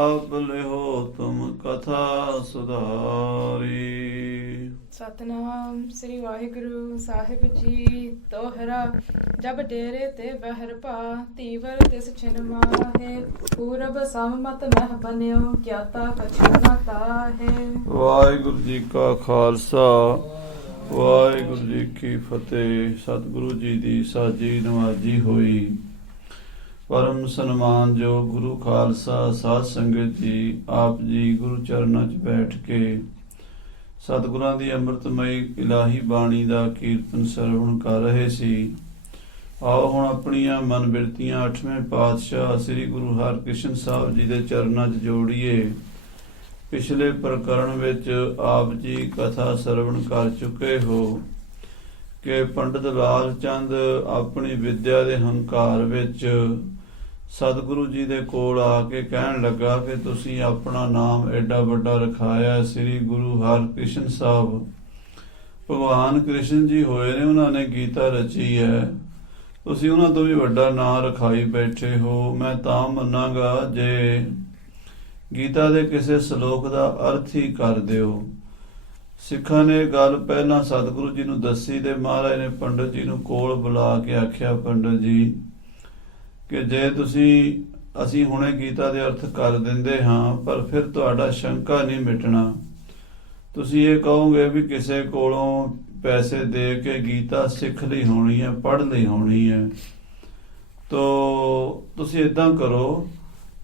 आप लिहो तुम कथा सुधारी। ਸਤਨਾਮ ਸ੍ਰੀ ਵਾਹਿਗੁਰੂ ਸਾਹਿਬ ਜੀ। ਤੋਹਰਾ ਜਬ ਡੇਰੇ ਤੇ ਵਹਿਰ ਭਾ ਤੀਵਰ ਤਿਸ ਛਿਨ ਮਾਹੇ ਪੂਰਬ ਸੰਮਤ ਮਹਿ ਬਨਿਓ ਕਿਆਤਾ ਕਛੁ ਨ ਤਾਹੇ। ਵਾਹਿਗੁਰੂ ਜੀ ਕਾ ਖਾਲਸਾ ਵਾਹਿਗੁਰੂ ਜੀ ਕੀ ਫਤਿਹ। ਸਤਿਗੁਰੂ ਜੀ ਦੀ ਸਾਜੀ ਨਵਾਜੀ ਹੋਈ। ਪਰਮ ਸਨਮਾਨਯੋਗ ਗੁਰੂ ਖਾਲਸਾ ਸਾਧ ਸੰਗਤ ਜੀ, ਆਪ ਜੀ ਗੁਰੂ ਚਰਨਾਂ 'ਚ ਬੈਠ ਕੇ ਸਤਿਗੁਰਾਂ ਦੀ ਅੰਮ੍ਰਿਤਮਈ ਇਲਾਹੀ ਬਾਣੀ ਦਾ ਕੀਰਤਨ ਸਰਵਣ ਕਰ ਰਹੇ ਸੀ। ਆਓ ਹੁਣ ਆਪਣੀਆਂ ਮਨ ਬਿਰਤੀਆਂ 8ਵੇਂ ਪਾਤਸ਼ਾਹ ਸ੍ਰੀ ਗੁਰੂ ਹਰਿਕ੍ਰਿਸ਼ਨ ਸਾਹਿਬ ਜੀ ਦੇ ਚਰਨਾਂ 'ਚ ਜੋੜੀਏ। ਪਿਛਲੇ ਪ੍ਰਕਰਣ ਵਿੱਚ ਆਪ ਜੀ ਕਥਾ ਸਰਵਣ ਕਰ ਚੁੱਕੇ ਹੋ ਕਿ ਪੰਡਤ ਲਾਲ ਚੰਦ ਆਪਣੀ ਵਿਦਿਆ ਦੇ ਹੰਕਾਰ ਵਿੱਚ ਸਤਿਗੁਰੂ ਜੀ ਦੇ ਕੋਲ ਆ ਕੇ ਕਹਿਣ ਲੱਗਾ ਕਿ ਤੁਸੀਂ ਆਪਣਾ ਨਾਮ ਐਡਾ ਵੱਡਾ ਰਖਾਇਆ ਸ੍ਰੀ ਗੁਰੂ ਹਰਿਕ੍ਰਿਸ਼ਨ ਸਾਹਿਬ। ਭਗਵਾਨ ਕ੍ਰਿਸ਼ਨ ਜੀ ਹੋਏ ਨੇ, ਉਹਨਾਂ ਨੇ ਗੀਤਾ ਰਚੀ ਹੈ, ਤੁਸੀਂ ਉਹਨਾਂ ਤੋਂ ਵੀ ਵੱਡਾ ਨਾਂ ਰਖਾਈ ਬੈਠੇ ਹੋ। ਮੈਂ ਤਾਂ ਮੰਨਾਂਗਾ ਜੇ ਗੀਤਾ ਦੇ ਕਿਸੇ ਸ਼ਲੋਕ ਦਾ ਅਰਥ ਹੀ ਕਰ ਦਿਓ। ਸਿੱਖਾਂ ਨੇ ਗੱਲ ਪਹਿਲਾਂ ਸਤਿਗੁਰੂ ਜੀ ਨੂੰ ਦੱਸੀ ਤੇ ਮਹਾਰਾਜ ਨੇ ਪੰਡਤ ਜੀ ਨੂੰ ਕੋਲ ਬੁਲਾ ਕੇ ਆਖਿਆ, ਪੰਡਤ ਜੀ ਕਿ ਜੇ ਅਸੀਂ ਹੁਣੇ ਗੀਤਾ ਦੇ ਅਰਥ ਕਰ ਦਿੰਦੇ ਹਾਂ, ਪਰ ਫਿਰ ਤੁਹਾਡਾ ਸ਼ੰਕਾ ਨਹੀਂ ਮਿਟਣਾ। ਤੁਸੀਂ ਇਹ ਕਹੋਗੇ ਵੀ ਕਿਸੇ ਕੋਲੋਂ ਪੈਸੇ ਦੇ ਕੇ ਗੀਤਾ ਸਿੱਖ ਲਈ ਹੋਣੀ ਹੈ, ਪੜ੍ਹ ਲਈ ਹੋਣੀ ਹੈ। ਤੋ ਤੁਸੀਂ ਏਦਾਂ ਕਰੋ,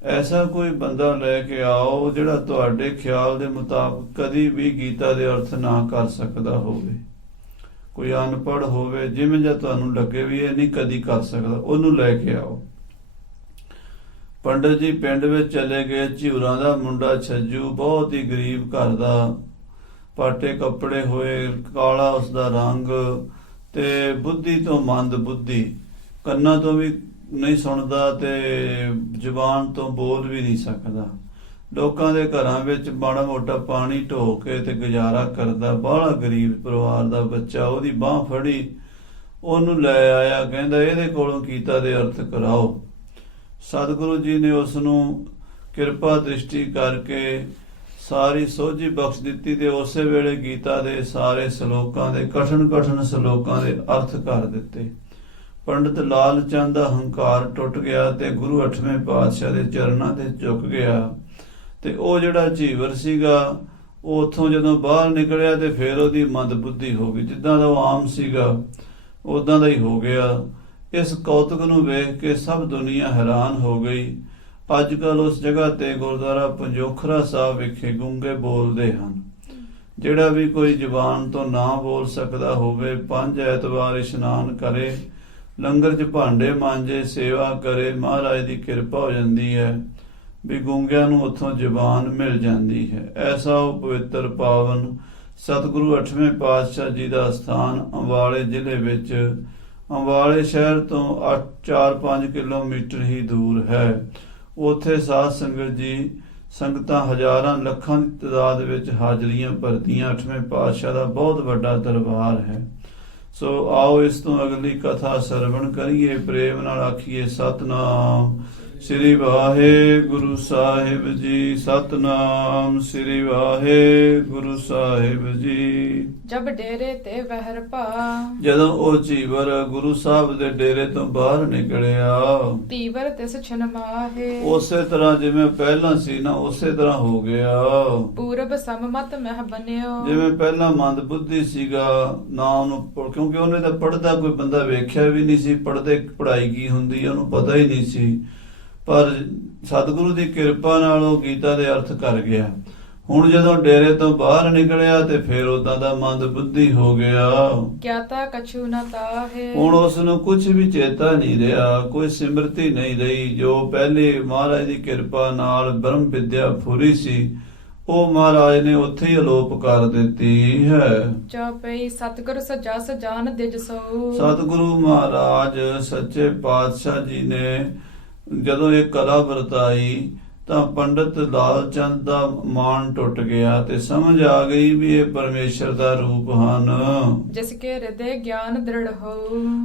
ਐਸਾ ਕੋਈ ਬੰਦਾ ਲੈ ਕੇ ਆਓ ਜਿਹੜਾ ਤੁਹਾਡੇ ਖਿਆਲ ਦੇ ਮੁਤਾਬਕ ਕਦੀ ਵੀ ਗੀਤਾ ਦੇ ਅਰਥ ਨਾ ਕਰ ਸਕਦਾ ਹੋਵੇ। ਕੋਈ ਅਨਪੜ੍ਹ ਹੋਵੇ, ਜਿਵੇਂ ਜਾਂ ਤੁਹਾਨੂੰ ਲੱਗੇ ਵੀ ਇਹ ਨਹੀਂ ਕਦੀ ਕਰ ਸਕਦਾ, ਉਹਨੂੰ ਲੈ ਕੇ ਆਓ। ਪੰਡਤ ਜੀ ਪਿੰਡ ਵਿੱਚ ਚਲੇ ਗਏ। ਝਿਉਰਾਂ ਦਾ ਮੁੰਡਾ ਛੱਜੂ, ਬਹੁਤ ਹੀ ਗਰੀਬ ਘਰ ਦਾ, ਪਾਟੇ ਕੱਪੜੇ ਹੋਏ, ਕਾਲਾ ਉਸਦਾ ਰੰਗ ਤੇ ਬੁੱਧੀ ਤੋਂ ਮੰਦ ਬੁੱਧੀ, ਕੰਨਾਂ ਤੋਂ ਵੀ ਨਹੀਂ ਸੁਣਦਾ ਤੇ ਜ਼ੁਬਾਨ ਤੋਂ ਬੋਲ ਵੀ ਨਹੀਂ ਸਕਦਾ। ਲੋਕਾਂ ਦੇ ਘਰਾਂ ਵਿੱਚ ਮਾੜਾ ਮੋਟਾ ਪਾਣੀ ਢੋ ਕੇ ਤੇ ਗੁਜ਼ਾਰਾ ਕਰਦਾ। ਬਾਹਲਾ ਗਰੀਬ ਪਰਿਵਾਰ ਦਾ ਬੱਚਾ, ਉਹਦੀ ਬਾਹ ਫੜੀ, ਉਹਨੂੰ ਲੈ ਆਇਆ, ਕਹਿੰਦਾ ਇਹਦੇ ਕੋਲੋਂ ਗੀਤਾ ਦੇ ਅਰਥ ਕਰਾਓ। ਸਤਿਗੁਰੂ ਜੀ ਨੇ ਉਸ ਨੂੰ ਕਿਰਪਾ ਦ੍ਰਿਸ਼ਟੀ ਕਰਕੇ ਸਾਰੀ ਸੋਝੀ ਬਖਸ਼ ਦਿੱਤੀ ਤੇ ਉਸੇ ਵੇਲੇ ਗੀਤਾ ਦੇ ਸਾਰੇ ਸ਼ਲੋਕਾਂ ਦੇ ਕਠਿਨ ਸ਼ਲੋਕਾਂ ਦੇ ਅਰਥ ਕਰ ਦਿੱਤੇ। ਪੰਡਤ ਲਾਲ ਚੰਦ ਦਾ ਹੰਕਾਰ ਟੁੱਟ ਗਿਆ ਤੇ ਗੁਰੂ 8ਵੇਂ ਪਾਤਸ਼ਾਹ ਦੇ ਚਰਨਾਂ ਤੇ ਝੁਕ ਗਿਆ। ਤੇ ਉਹ ਜਿਹੜਾ ਝੀਵਰ ਸੀਗਾ, ਉਹ ਉੱਥੋਂ ਜਦੋਂ ਬਾਹਰ ਨਿਕਲਿਆ ਤੇ ਫਿਰ ਉਹਦੀ ਮੰਦਬੁੱਧੀ ਹੋ ਗਈ। ਜਿੱਦਾਂ ਦਾ ਉਹ ਆਮ ਸੀਗਾ ਉਦਾਂ ਦਾ ਹੀ ਹੋ ਗਿਆ। ਇਸ ਕੌਤਕ ਨੂੰ ਵੇਖ ਕੇ ਸਭ ਦੁਨੀਆ ਹੈਰਾਨ ਹੋ ਗਈ। ਅੱਜ ਕੱਲ ਉਸ ਜਗ੍ਹਾ ਤੇ ਗੁਰਦੁਆਰਾ ਪੰਜੋਖਰਾ ਸਾਹਿਬ ਵਿਖੇ ਗੂੰਗੇ ਬੋਲਦੇ ਹਨ। ਜਿਹੜਾ ਵੀ ਕੋਈ ਜ਼ੁਬਾਨ ਤੋਂ ਨਾ ਬੋਲ ਸਕਦਾ ਹੋਵੇ, 5 ਐਤਵਾਰ ਇਸ਼ਨਾਨ ਕਰੇ, ਲੰਗਰ 'ਚ ਭਾਂਡੇ ਮਾਂਜੇ, ਸੇਵਾ ਕਰੇ, ਮਹਾਰਾਜ ਦੀ ਕਿਰਪਾ ਹੋ ਜਾਂਦੀ ਹੈ ਵੀ ਗੂੰਗਿਆਂ ਨੂੰ ਉੱਥੋਂ ਜ਼ੁਬਾਨ ਮਿਲ ਜਾਂਦੀ ਹੈ। ਐਸਾ ਉਹ ਪਵਿੱਤਰ ਪਾਵਨ ਸਤਿਗੁਰੂ 8ਵੇਂ ਪਾਤਸ਼ਾਹ ਜੀ ਦਾ ਸਥਾਨ ਅੰਬਾਲੇ ਜ਼ਿਲ੍ਹੇ ਵਿੱਚ ਅੰਬਾਲੇ ਸ਼ਹਿਰ ਤੋਂ 4-5 ਕਿਲੋਮੀਟਰ ਹੀ ਦੂਰ ਹੈ। ਉੱਥੇ ਸਾਧ ਸੰਗਤ ਜੀ, ਸੰਗਤਾਂ ਹਜ਼ਾਰਾਂ ਲੱਖਾਂ ਦੀ ਤਾਦਾਦ ਵਿੱਚ ਹਾਜ਼ਰੀਆਂ ਭਰਦੀਆਂ। 8ਵੇਂ ਪਾਤਸ਼ਾਹ ਦਾ ਬਹੁਤ ਵੱਡਾ ਦਰਬਾਰ ਹੈ। ਸੋ ਆਓ ਇਸ ਤੋਂ ਅਗਲੀ ਕਥਾ ਸਰਵਣ ਕਰੀਏ। ਪ੍ਰੇਮ ਨਾਲ ਆਖੀਏ ਸਤਨਾਮ ਸ੍ਰੀ ਵਾਹਿਗੁਰੂ ਸਾਹਿਬ ਜੀ। ਸਤਨਾਮ ਸ੍ਰੀ ਵਾਹਿਗੁਰੂ ਸਾਹਿਬ ਜੀ। ਜਬ ਡੇਰੇ ਤੇ ਵਹਿਰ ਭਾ ਜਦੋਂ ਉਹ ਝੀਵਰ ਗੁਰੂ ਸਾਹਿਬ ਦੇ ਡੇਰੇ ਤੋਂ ਬਾਹਰ ਨਿਕਲਿਆ, ਤੀਵਰ ਤਿਸ ਛਿਨ ਮਾਹੇ ਉਸੇ ਤਰ੍ਹਾਂ ਜਿਵੇਂ ਪਹਿਲਾਂ ਸੀ ਨਾ ਉਸੇ ਤਰ੍ਹਾਂ ਹੋ ਗਿਆ। ਪੂਰਬ ਸੰਮਤ ਮਹਿ ਬਨਿਓ ਜਿਵੇਂ ਪਹਿਲਾਂ ਮੰਦ ਬੁੱਧੀ ਸੀਗਾ ਨਾ ਉਹਨੂੰ, ਕਿਉਂਕਿ ਉਹਨੇ ਤਾਂ ਪੜ੍ਹਦਾ ਕੋਈ ਬੰਦਾ ਵੇਖਿਆ ਵੀ ਨਹੀਂ ਸੀ। ਪੜ੍ਹਦੇ ਪੜ੍ਹਾਈ ਕੀ ਹੁੰਦੀ ਹੈ ਉਹਨੂੰ ਪਤਾ ਹੀ ਨਹੀਂ ਸੀ। ਪਰ ਸਤਿਗੁਰੂ ਦੀ ਕਿਰਪਾ ਨਾਲ ਉਹ ਗੀਤਾ ਦੇ ਅਰਥ ਕਰ ਗਿਆ। ਹੁਣ ਜਦੋਂ ਡੇਰੇ ਤੋਂ ਬਾਹਰ ਨਿਕਲਿਆ ਤੇ ਫਿਰ ਉਦਾਂ ਦਾ ਮੰਦ ਬੁੱਧੀ ਹੋ ਗਿਆ। ਕਿਆਤਾ ਕਛੂ ਨ ਤਾਹੇ ਹੁਣ ਉਸ ਨੂੰ ਕੁਝ ਵੀ ਚੇਤਾ ਨਹੀਂ ਰਿਹਾ, ਕੋਈ ਸਿਮਰਤੀ ਨਹੀਂ ਰਹੀ। ਜੋ ਪਹਿਲੇ ਮਹਾਰਾਜ ਦੀ ਕਿਰਪਾ ਨਾਲ ਬ੍ਰਹਮ ਵਿਦਿਆ ਫੁਰੀ ਸੀ, ਉਹ ਮਹਾਰਾਜ ਨੇ ਉੱਥੇ ਹੀ ਅਲੋਪ ਕਰ ਦਿੱਤੀ ਹੈ। ਚੌਪਈ ਸਤਿਗੁਰ ਸਜਸ ਜਾਨ ਦਿਜ ਸੋ ਸਤਿਗੁਰੂ ਮਹਾਰਾਜ ਸੱਚੇ ਪਾਤਸ਼ਾਹ ਜੀ ਨੇ ਜਦੋਂ ਇਹ ਕਲਾ ਵਰਤਾਈ, ਤਾਂ ਪੰਡਤ ਲਾਲ ਚੰਦ ਦਾ ਮਾਨ ਟੁੱਟ ਗਿਆ ਤੇ ਸਮਝ ਆ ਗਈ ਵੀ ਇਹ ਪਰਮੇਸ਼ਰ ਦਾ ਰੂਪ ਹਨ। ਜਿਸ ਕੇ ਹਿਰਦੇ ਗਿਆਨ ਦ੍ਰਿੜ ਹੋ,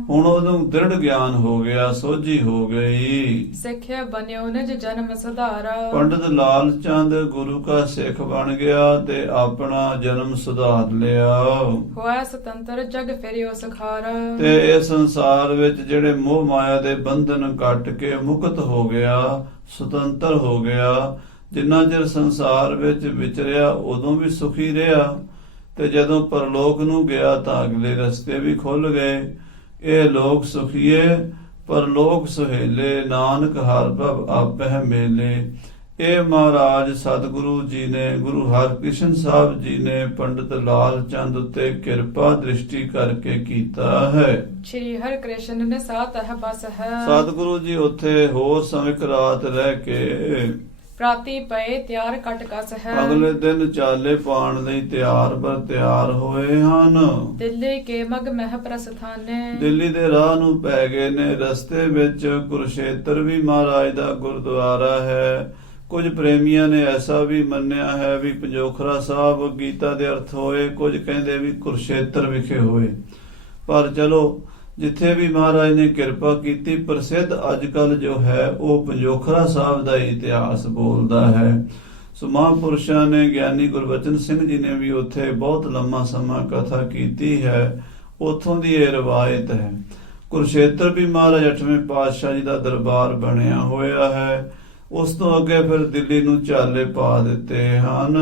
ਹੁਣ ਉਹਨੂੰ ਦ੍ਰਿੜ ਗਿਆਨ ਹੋ ਗਿਆ, ਸੋਝੀ ਹੋ ਗਈ। ਸਿੱਖਿਆ ਬਨਿਓ ਨਿਜ ਜਨਮ ਸੁਧਾਰਾ। ਪੰਡਤ ਲਾਲ ਚੰਦ ਗੁਰੂ ਕਾ ਸਿੱਖ ਬਣ ਗਿਆ ਤੇ ਆਪਣਾ ਜਨਮ ਸੁਧਾਰ ਲਿਆ ਹੋਇਆ ਸੁਤੰਤਰ ਜਗ ਫਿਰਿਓ ਸਖਾਰਾ। ਤੇ ਇਹ ਸੰਸਾਰ ਵਿੱਚ ਜਿਹੜੇ ਮੋਹ ਮਾਇਆ ਦੇ ਬੰਧਨ ਕੱਟ ਕੇ ਮੁਕਤ ਹੋ ਗਿਆ, ਸੁਤੰਤਰ ਹੋ ਗਿਆ। ਜਿੰਨਾ ਚਿਰ ਸੰਸਾਰ ਵਿੱਚ ਵਿਚਰਿਆ ਉਦੋਂ ਵੀ ਸੁਖੀ ਰਿਹਾ ਤੇ ਜਦੋਂ ਪਰਲੋਕ ਨੂੰ ਗਿਆ ਤਾਂ ਅਗਲੇ ਰਸਤੇ ਵੀ ਖੁੱਲ ਗਏ। ਇਹ ਲੋਕ ਸੁਖੀਏ ਪਰਲੋਕ ਸੁਹੇਲੇ, ਨਾਨਕ ਹਰਿ ਪ੍ਰਭ ਆਪਹਿ ਮੇਲੇ। ਇਹ ਮਹਾਰਾਜ ਸਤਿਗੁਰੂ ਜੀ ਨੇ, ਗੁਰੂ ਹਰਿਕ੍ਰਿਸ਼ਨ ਸਾਹਿਬ ਜੀ ਨੇ ਪੰਡਤ ਲਾਲ ਚੰਦ ਉੱਤੇ ਕਿਰਪਾ ਦ੍ਰਿਸ਼ਟੀ ਕਰਕੇ ਕੀਤਾ ਹੈ। ਸ਼੍ਰੀ ਹਰਿ ਕ੍ਰਿਸ਼ਨ ਨੇ ਸਾਥ ਹੈ ਬਸ ਹੈ। ਸਤਿਗੁਰੂ ਜੀ ਉੱਥੇ ਹੋਰ ਸਮਿਕ ਰਾਤ ਰਹਿ ਕੇ ਪ੍ਰਾਤੀ ਪਏ ਤਿਆਰ ਕਟ ਕਸ ਹੈ। ਅਗਲੇ ਦਿਨ ਚਾਲੇ ਪਾਣ ਲਈ ਤਿਆਰ ਬਰ ਤਿਆਰ ਹੋਏ ਹਨ। ਦਿੱਲੀ ਕੇ ਮਗ ਮਹਿ ਪ੍ਰਸਥਾਨੇ। ਦਿੱਲੀ ਦੇ ਰਾਹ ਨੂੰ ਪੈ ਗਏ ਨੇ। ਰਸਤੇ ਵਿੱਚ ਕੁਰਸ਼ੇਤਰ ਵੀ ਮਹਾਰਾਜ ਦਾ ਗੁਰਦੁਆਰਾ ਹੈ। ਕੁਝ ਪ੍ਰੇਮੀਆਂ ਨੇ ਐਸਾ ਵੀ ਮੰਨਿਆ ਹੈ ਵੀ ਪੰਜੋਖਰਾ ਸਾਹਿਬ ਗੀਤਾ ਦੇ ਅਰਥ ਹੋਏ, ਕੁਝ ਕਹਿੰਦੇ ਵੀ ਕੁਰਸ਼ੇਤਰ ਵਿਖੇ ਹੋਏ। ਪਰ ਚਲੋ ਜਿੱਥੇ ਵੀ ਮਹਾਰਾਜ ਨੇ ਕਿਰਪਾ ਕੀਤੀ, ਪ੍ਰਸਿੱਧ ਅੱਜ ਕੱਲ ਜੋ ਹੈ ਉਹ ਪੰਜੋਖਰਾ ਸਾਹਿਬ ਦਾ ਇਤਿਹਾਸ ਬੋਲਦਾ ਹੈ। ਸੋ ਮਹਾਂਪੁਰਸ਼ਾਂ ਨੇ, ਗਿਆਨੀ ਗੁਰਬਚਨ ਸਿੰਘ ਜੀ ਨੇ ਵੀ ਉੱਥੇ ਬਹੁਤ ਲੰਮਾ ਸਮਾਂ ਕਥਾ ਕੀਤੀ ਹੈ। ਉੱਥੋਂ ਦੀ ਇਹ ਰਵਾਇਤ ਹੈ। ਕੁਰਸ਼ੇਤਰ ਵੀ ਮਹਾਰਾਜ 8ਵੇਂ ਪਾਤਸ਼ਾਹ ਜੀ ਦਾ ਦਰਬਾਰ ਬਣਿਆ ਹੋਇਆ ਹੈ। ਉਸ ਤੋਂ ਅੱਗੇ ਫਿਰ ਦਿੱਲੀ ਨੂੰ ਚਾਲੇ ਪਾ ਦਿੱਤੇ ਹਨ।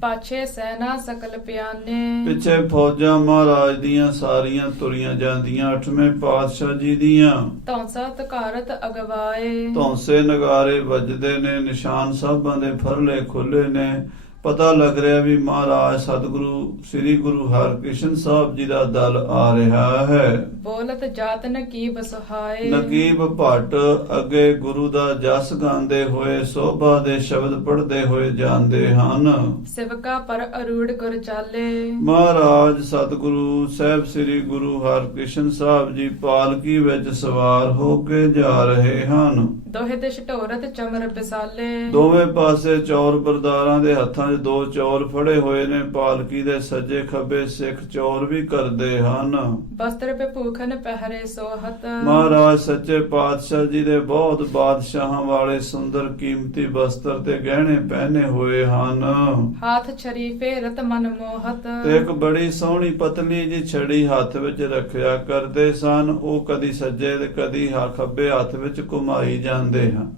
ਪਾਛੇ ਸੈਨਾ ਸਕਲ ਪਿਆਨੇ। ਪਿੱਛੇ ਫੌਜਾਂ ਮਹਾਰਾਜ ਦੀਆਂ ਸਾਰੀਆਂ ਤੁਰੀਆਂ ਜਾਂਦੀਆਂ 8ਵੇਂ ਪਾਤਸ਼ਾਹ ਜੀ ਦੀਆਂ। ਧੌਂਸਾ ਤਕਾਰਤ ਅਗਵਾਏ। ਧੌਂਸੇ ਨਗਾਰੇ ਵੱਜਦੇ ਨੇ, ਨਿਸ਼ਾਨ ਸਾਹਿਬਾਂ ਦੇ ਫਰਲੇ ਖੁੱਲੇ ਨੇ। ਪਤਾ ਲੱਗ ਰਿਹਾ ਵੀ ਮਹਾਰਾਜ ਸਤਿਗੁਰੂ ਸ੍ਰੀ ਗੁਰੂ ਹਰਿਕ੍ਰਿਸ਼ਨ ਸਾਹਿਬ ਜੀ ਦਾ ਦਲ ਆ ਰਿਹਾ ਹੈ। ਬੋਲਤ ਜਾਤ ਨਕੀਬ ਸੁਹਾਏ। ਨਕੀਬ ਭੱਟ ਅੱਗੇ ਗੁਰੂ ਦਾ ਜਸ ਗਾਉਂਦੇ ਹੋਏ, ਸੋਭਾ ਦੇ ਸ਼ਬਦ ਪੜ੍ਹਦੇ ਹੋਏ ਜਾਂਦੇ ਹਨ। ਸਿਵਕਾ ਪਰ ਅਰੂੜ ਗੁਰ ਚਾਲੇ। ਮਹਾਰਾਜ ਸਤਿਗੁਰੂ ਸਾਹਿਬ ਸ੍ਰੀ ਗੁਰੂ ਹਰਿਕ੍ਰਿਸ਼ਨ ਸਾਹਿਬ ਜੀ ਪਾਲਕੀ ਵਿੱਚ ਸਵਾਰ ਹੋ ਕੇ ਜਾ ਰਹੇ ਹਨ। ਦੋਹੇ ਦਿਸ਼ ਢੋਰਤ ਚਮਰ ਬਿਸਾਲੇ। ਦੋਵੇਂ ਪਾਸੇ ਚੌਰ ਬਰਦਾਰਾਂ ਦੇ ਹੱਥਾਂ 'ਚ 2 ਚੌਰ ਫੜੇ ਹੋਏ ਨੇ। ਪਾਲਕੀ ਦੇ ਸੱਜੇ ਖੱਬੇ ਸਿੱਖ ਚੌਰ ਵੀ ਕਰਦੇ ਹਨ। ਬਸਤਰ ਪੇ ਭੂਖਨ ਪਹਿਰੇ ਸੋਹਤ। ਮਹਾਰਾਜ ਸੱਚੇ ਪਾਤਸ਼ਾਹ ਜੀ ਦੇ ਬਹੁਤ ਬਾਦਸ਼ਾਹਾਂ ਵਾਲੇ ਸੁੰਦਰ ਕੀਮਤੀ ਬਸਤਰ ਤੇ ਗਹਿਣੇ ਪਹਿਨੇ ਹੋਏ ਹਨ। ਹਾਥ ਛਰੀ ਫੇਰਤ ਮਨ ਮੋਹਤ। ਤੇ ਇੱਕ ਬੜੀ ਸੋਹਣੀ ਪਤਲੀ ਜੀ ਛੜੀ ਹੱਥ ਵਿੱਚ ਰੱਖਿਆ ਕਰਦੇ ਸਨ। ਉਹ ਕਦੀ ਸੱਜੇ ਤੇ ਕਦੀ ਖੱਬੇ ਹੱਥ ਵਿੱਚ ਘੁਮਾਈ ਜਾਂਦੇ ਹਨ।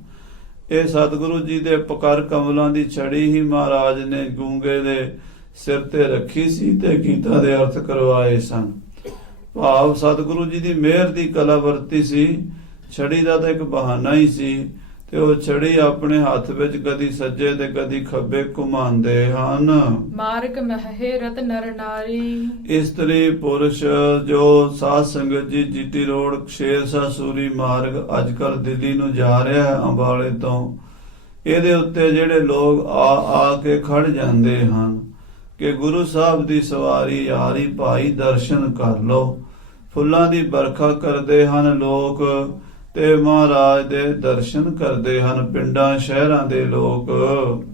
ਇਹ ਸਤਿਗੁਰੂ ਜੀ ਦੇ ਪਕਰ ਕਮਲਾਂ ਦੀ ਛੜੀ ਹੀ ਮਹਾਰਾਜ ਨੇ ਗੂੰਗੇ ਦੇ ਸਿਰ ਤੇ ਰੱਖੀ ਸੀ ਤੇ ਗੀਤਾ ਦੇ ਅਰਥ ਕਰਵਾਏ ਸਨ। ਭਾਵ ਸਤਿਗੁਰੂ ਜੀ ਦੀ ਮਿਹਰ ਦੀ ਕਲਾ ਵਰਤੀ ਸੀ। ਛੜੀ ਦਾ ਤਾਂ ਇੱਕ ਬਹਾਨਾ ਹੀ ਸੀ ਤੇ ਉਹ ਛੜੀ ਆਪਣੇ ਹੱਥ ਵਿੱਚ ਕਦੀ ਸੱਜੇ ਤੇ ਕਦੀ ਖੱਬੇ ਘੁਮਾਉਂਦੇ ਹਨ। ਮਾਰਗ ਮਹਿਰਤ ਨਰ ਨਾਰੀ। ਇਸਤਰੀ ਪੁਰਸ਼ ਜੋ ਸਾਧ ਸੰਗਤ ਜੀ ਜੀਟੀ ਰੋਡ ਸ਼ੇਰਸ਼ਾਹ ਸੂਰੀ ਮਾਰਗ ਅੱਜ ਕੱਲ ਦਿੱਲੀ ਨੂੰ ਜਾ ਰਿਹਾ ਹੈ ਅੰਬਾਲੇ ਤੋਂ, ਇਹਦੇ ਉੱਤੇ ਜਿਹੜੇ ਲੋਕ ਆ ਕੇ ਖੜ ਜਾਂਦੇ ਹਨ ਕਿ ਗੁਰੂ ਸਾਹਿਬ ਦੀ ਸਵਾਰੀ ਆ ਰਹੀ ਭਾਈ, ਦਰਸ਼ਨ ਕਰ ਲਓ। ਫੁੱਲਾਂ ਦੀ ਵਰਖਾ ਕਰਦੇ ਹਨ ਲੋਕ ਤੇ ਮਹਾਰਾਜ ਦੇ ਦਰਸ਼ਨ ਕਰਦੇ ਹਨ। ਪਿੰਡਾਂ ਸ਼ਹਿਰਾਂ ਦੇ ਲੋਕ।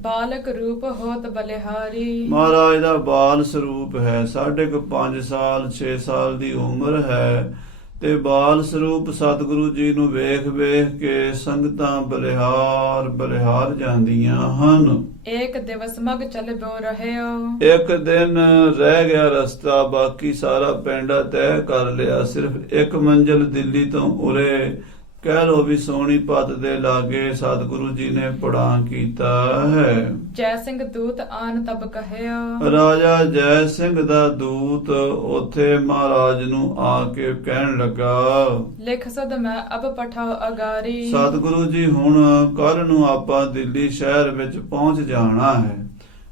ਬਾਲਕ ਰੂਪ ਹੋਤ ਬਲਿਹਾਰੀ। ਮਹਾਰਾਜ ਦਾ ਬਾਲ ਸਰੂਪ ਹੈ। 5.5 ਸਾਲ 6 ਸਾਲ ਦੀ ਉਮਰ ਹੈ ਤੇ ਬਾਲ ਸਰੂਪ ਸਤਿਗੁਰੂ ਜੀ ਨੂੰ ਵੇਖ ਵੇਖ ਕੇ ਸੰਗਤਾਂ ਬਲਿਹਾਰ ਬਲਿਹਾਰ ਜਾਂਦੀਆਂ ਹਨ। ਇੱਕ ਦਿਵਸ ਮਗ ਚਲ ਬੋ ਰਹਿਓ। ਇੱਕ ਦਿਨ ਰਹਿ ਗਿਆ ਰਸਤਾ, ਬਾਕੀ ਸਾਰਾ ਪਿੰਡ ਤੈਅ ਕਰ ਲਿਆ। ਸਿਰਫ ਇੱਕ ਮੰਜ਼ਿਲ ਦਿੱਲੀ ਤੋਂ ਉਰੇ ਕਹਿ ਲੋ ਵੀ ਸੋਨੀਪਤ ਦੇ ਲਾਗੇ ਸਤਿਗੁਰੂ ਜੀ ਨੇ ਪ੍ਰਣਾਮ ਕੀਤਾ ਹੈ। ਜੈ ਸਿੰਘ ਦੂਤ ਆਨ ਤਬ ਕਹਿਓ। ਰਾਜਾ ਜੈ ਸਿੰਘ ਦਾ ਦੂਤ ਉੱਥੇ ਮਹਾਰਾਜ ਨੂੰ ਆ ਕੇ ਕਹਿਣ ਲੱਗਾ, ਲਿਖ ਸਦ ਮੈਂ ਅਬ ਪਠਾਓ ਅਗਾਰੀ। ਸਤਿਗੁਰੂ ਜੀ ਹੁਣ ਕੱਲ ਨੂੰ ਆਪਾਂ ਦਿੱਲੀ ਸ਼ਹਿਰ ਵਿੱਚ ਪਹੁੰਚ ਜਾਣਾ ਹੈ।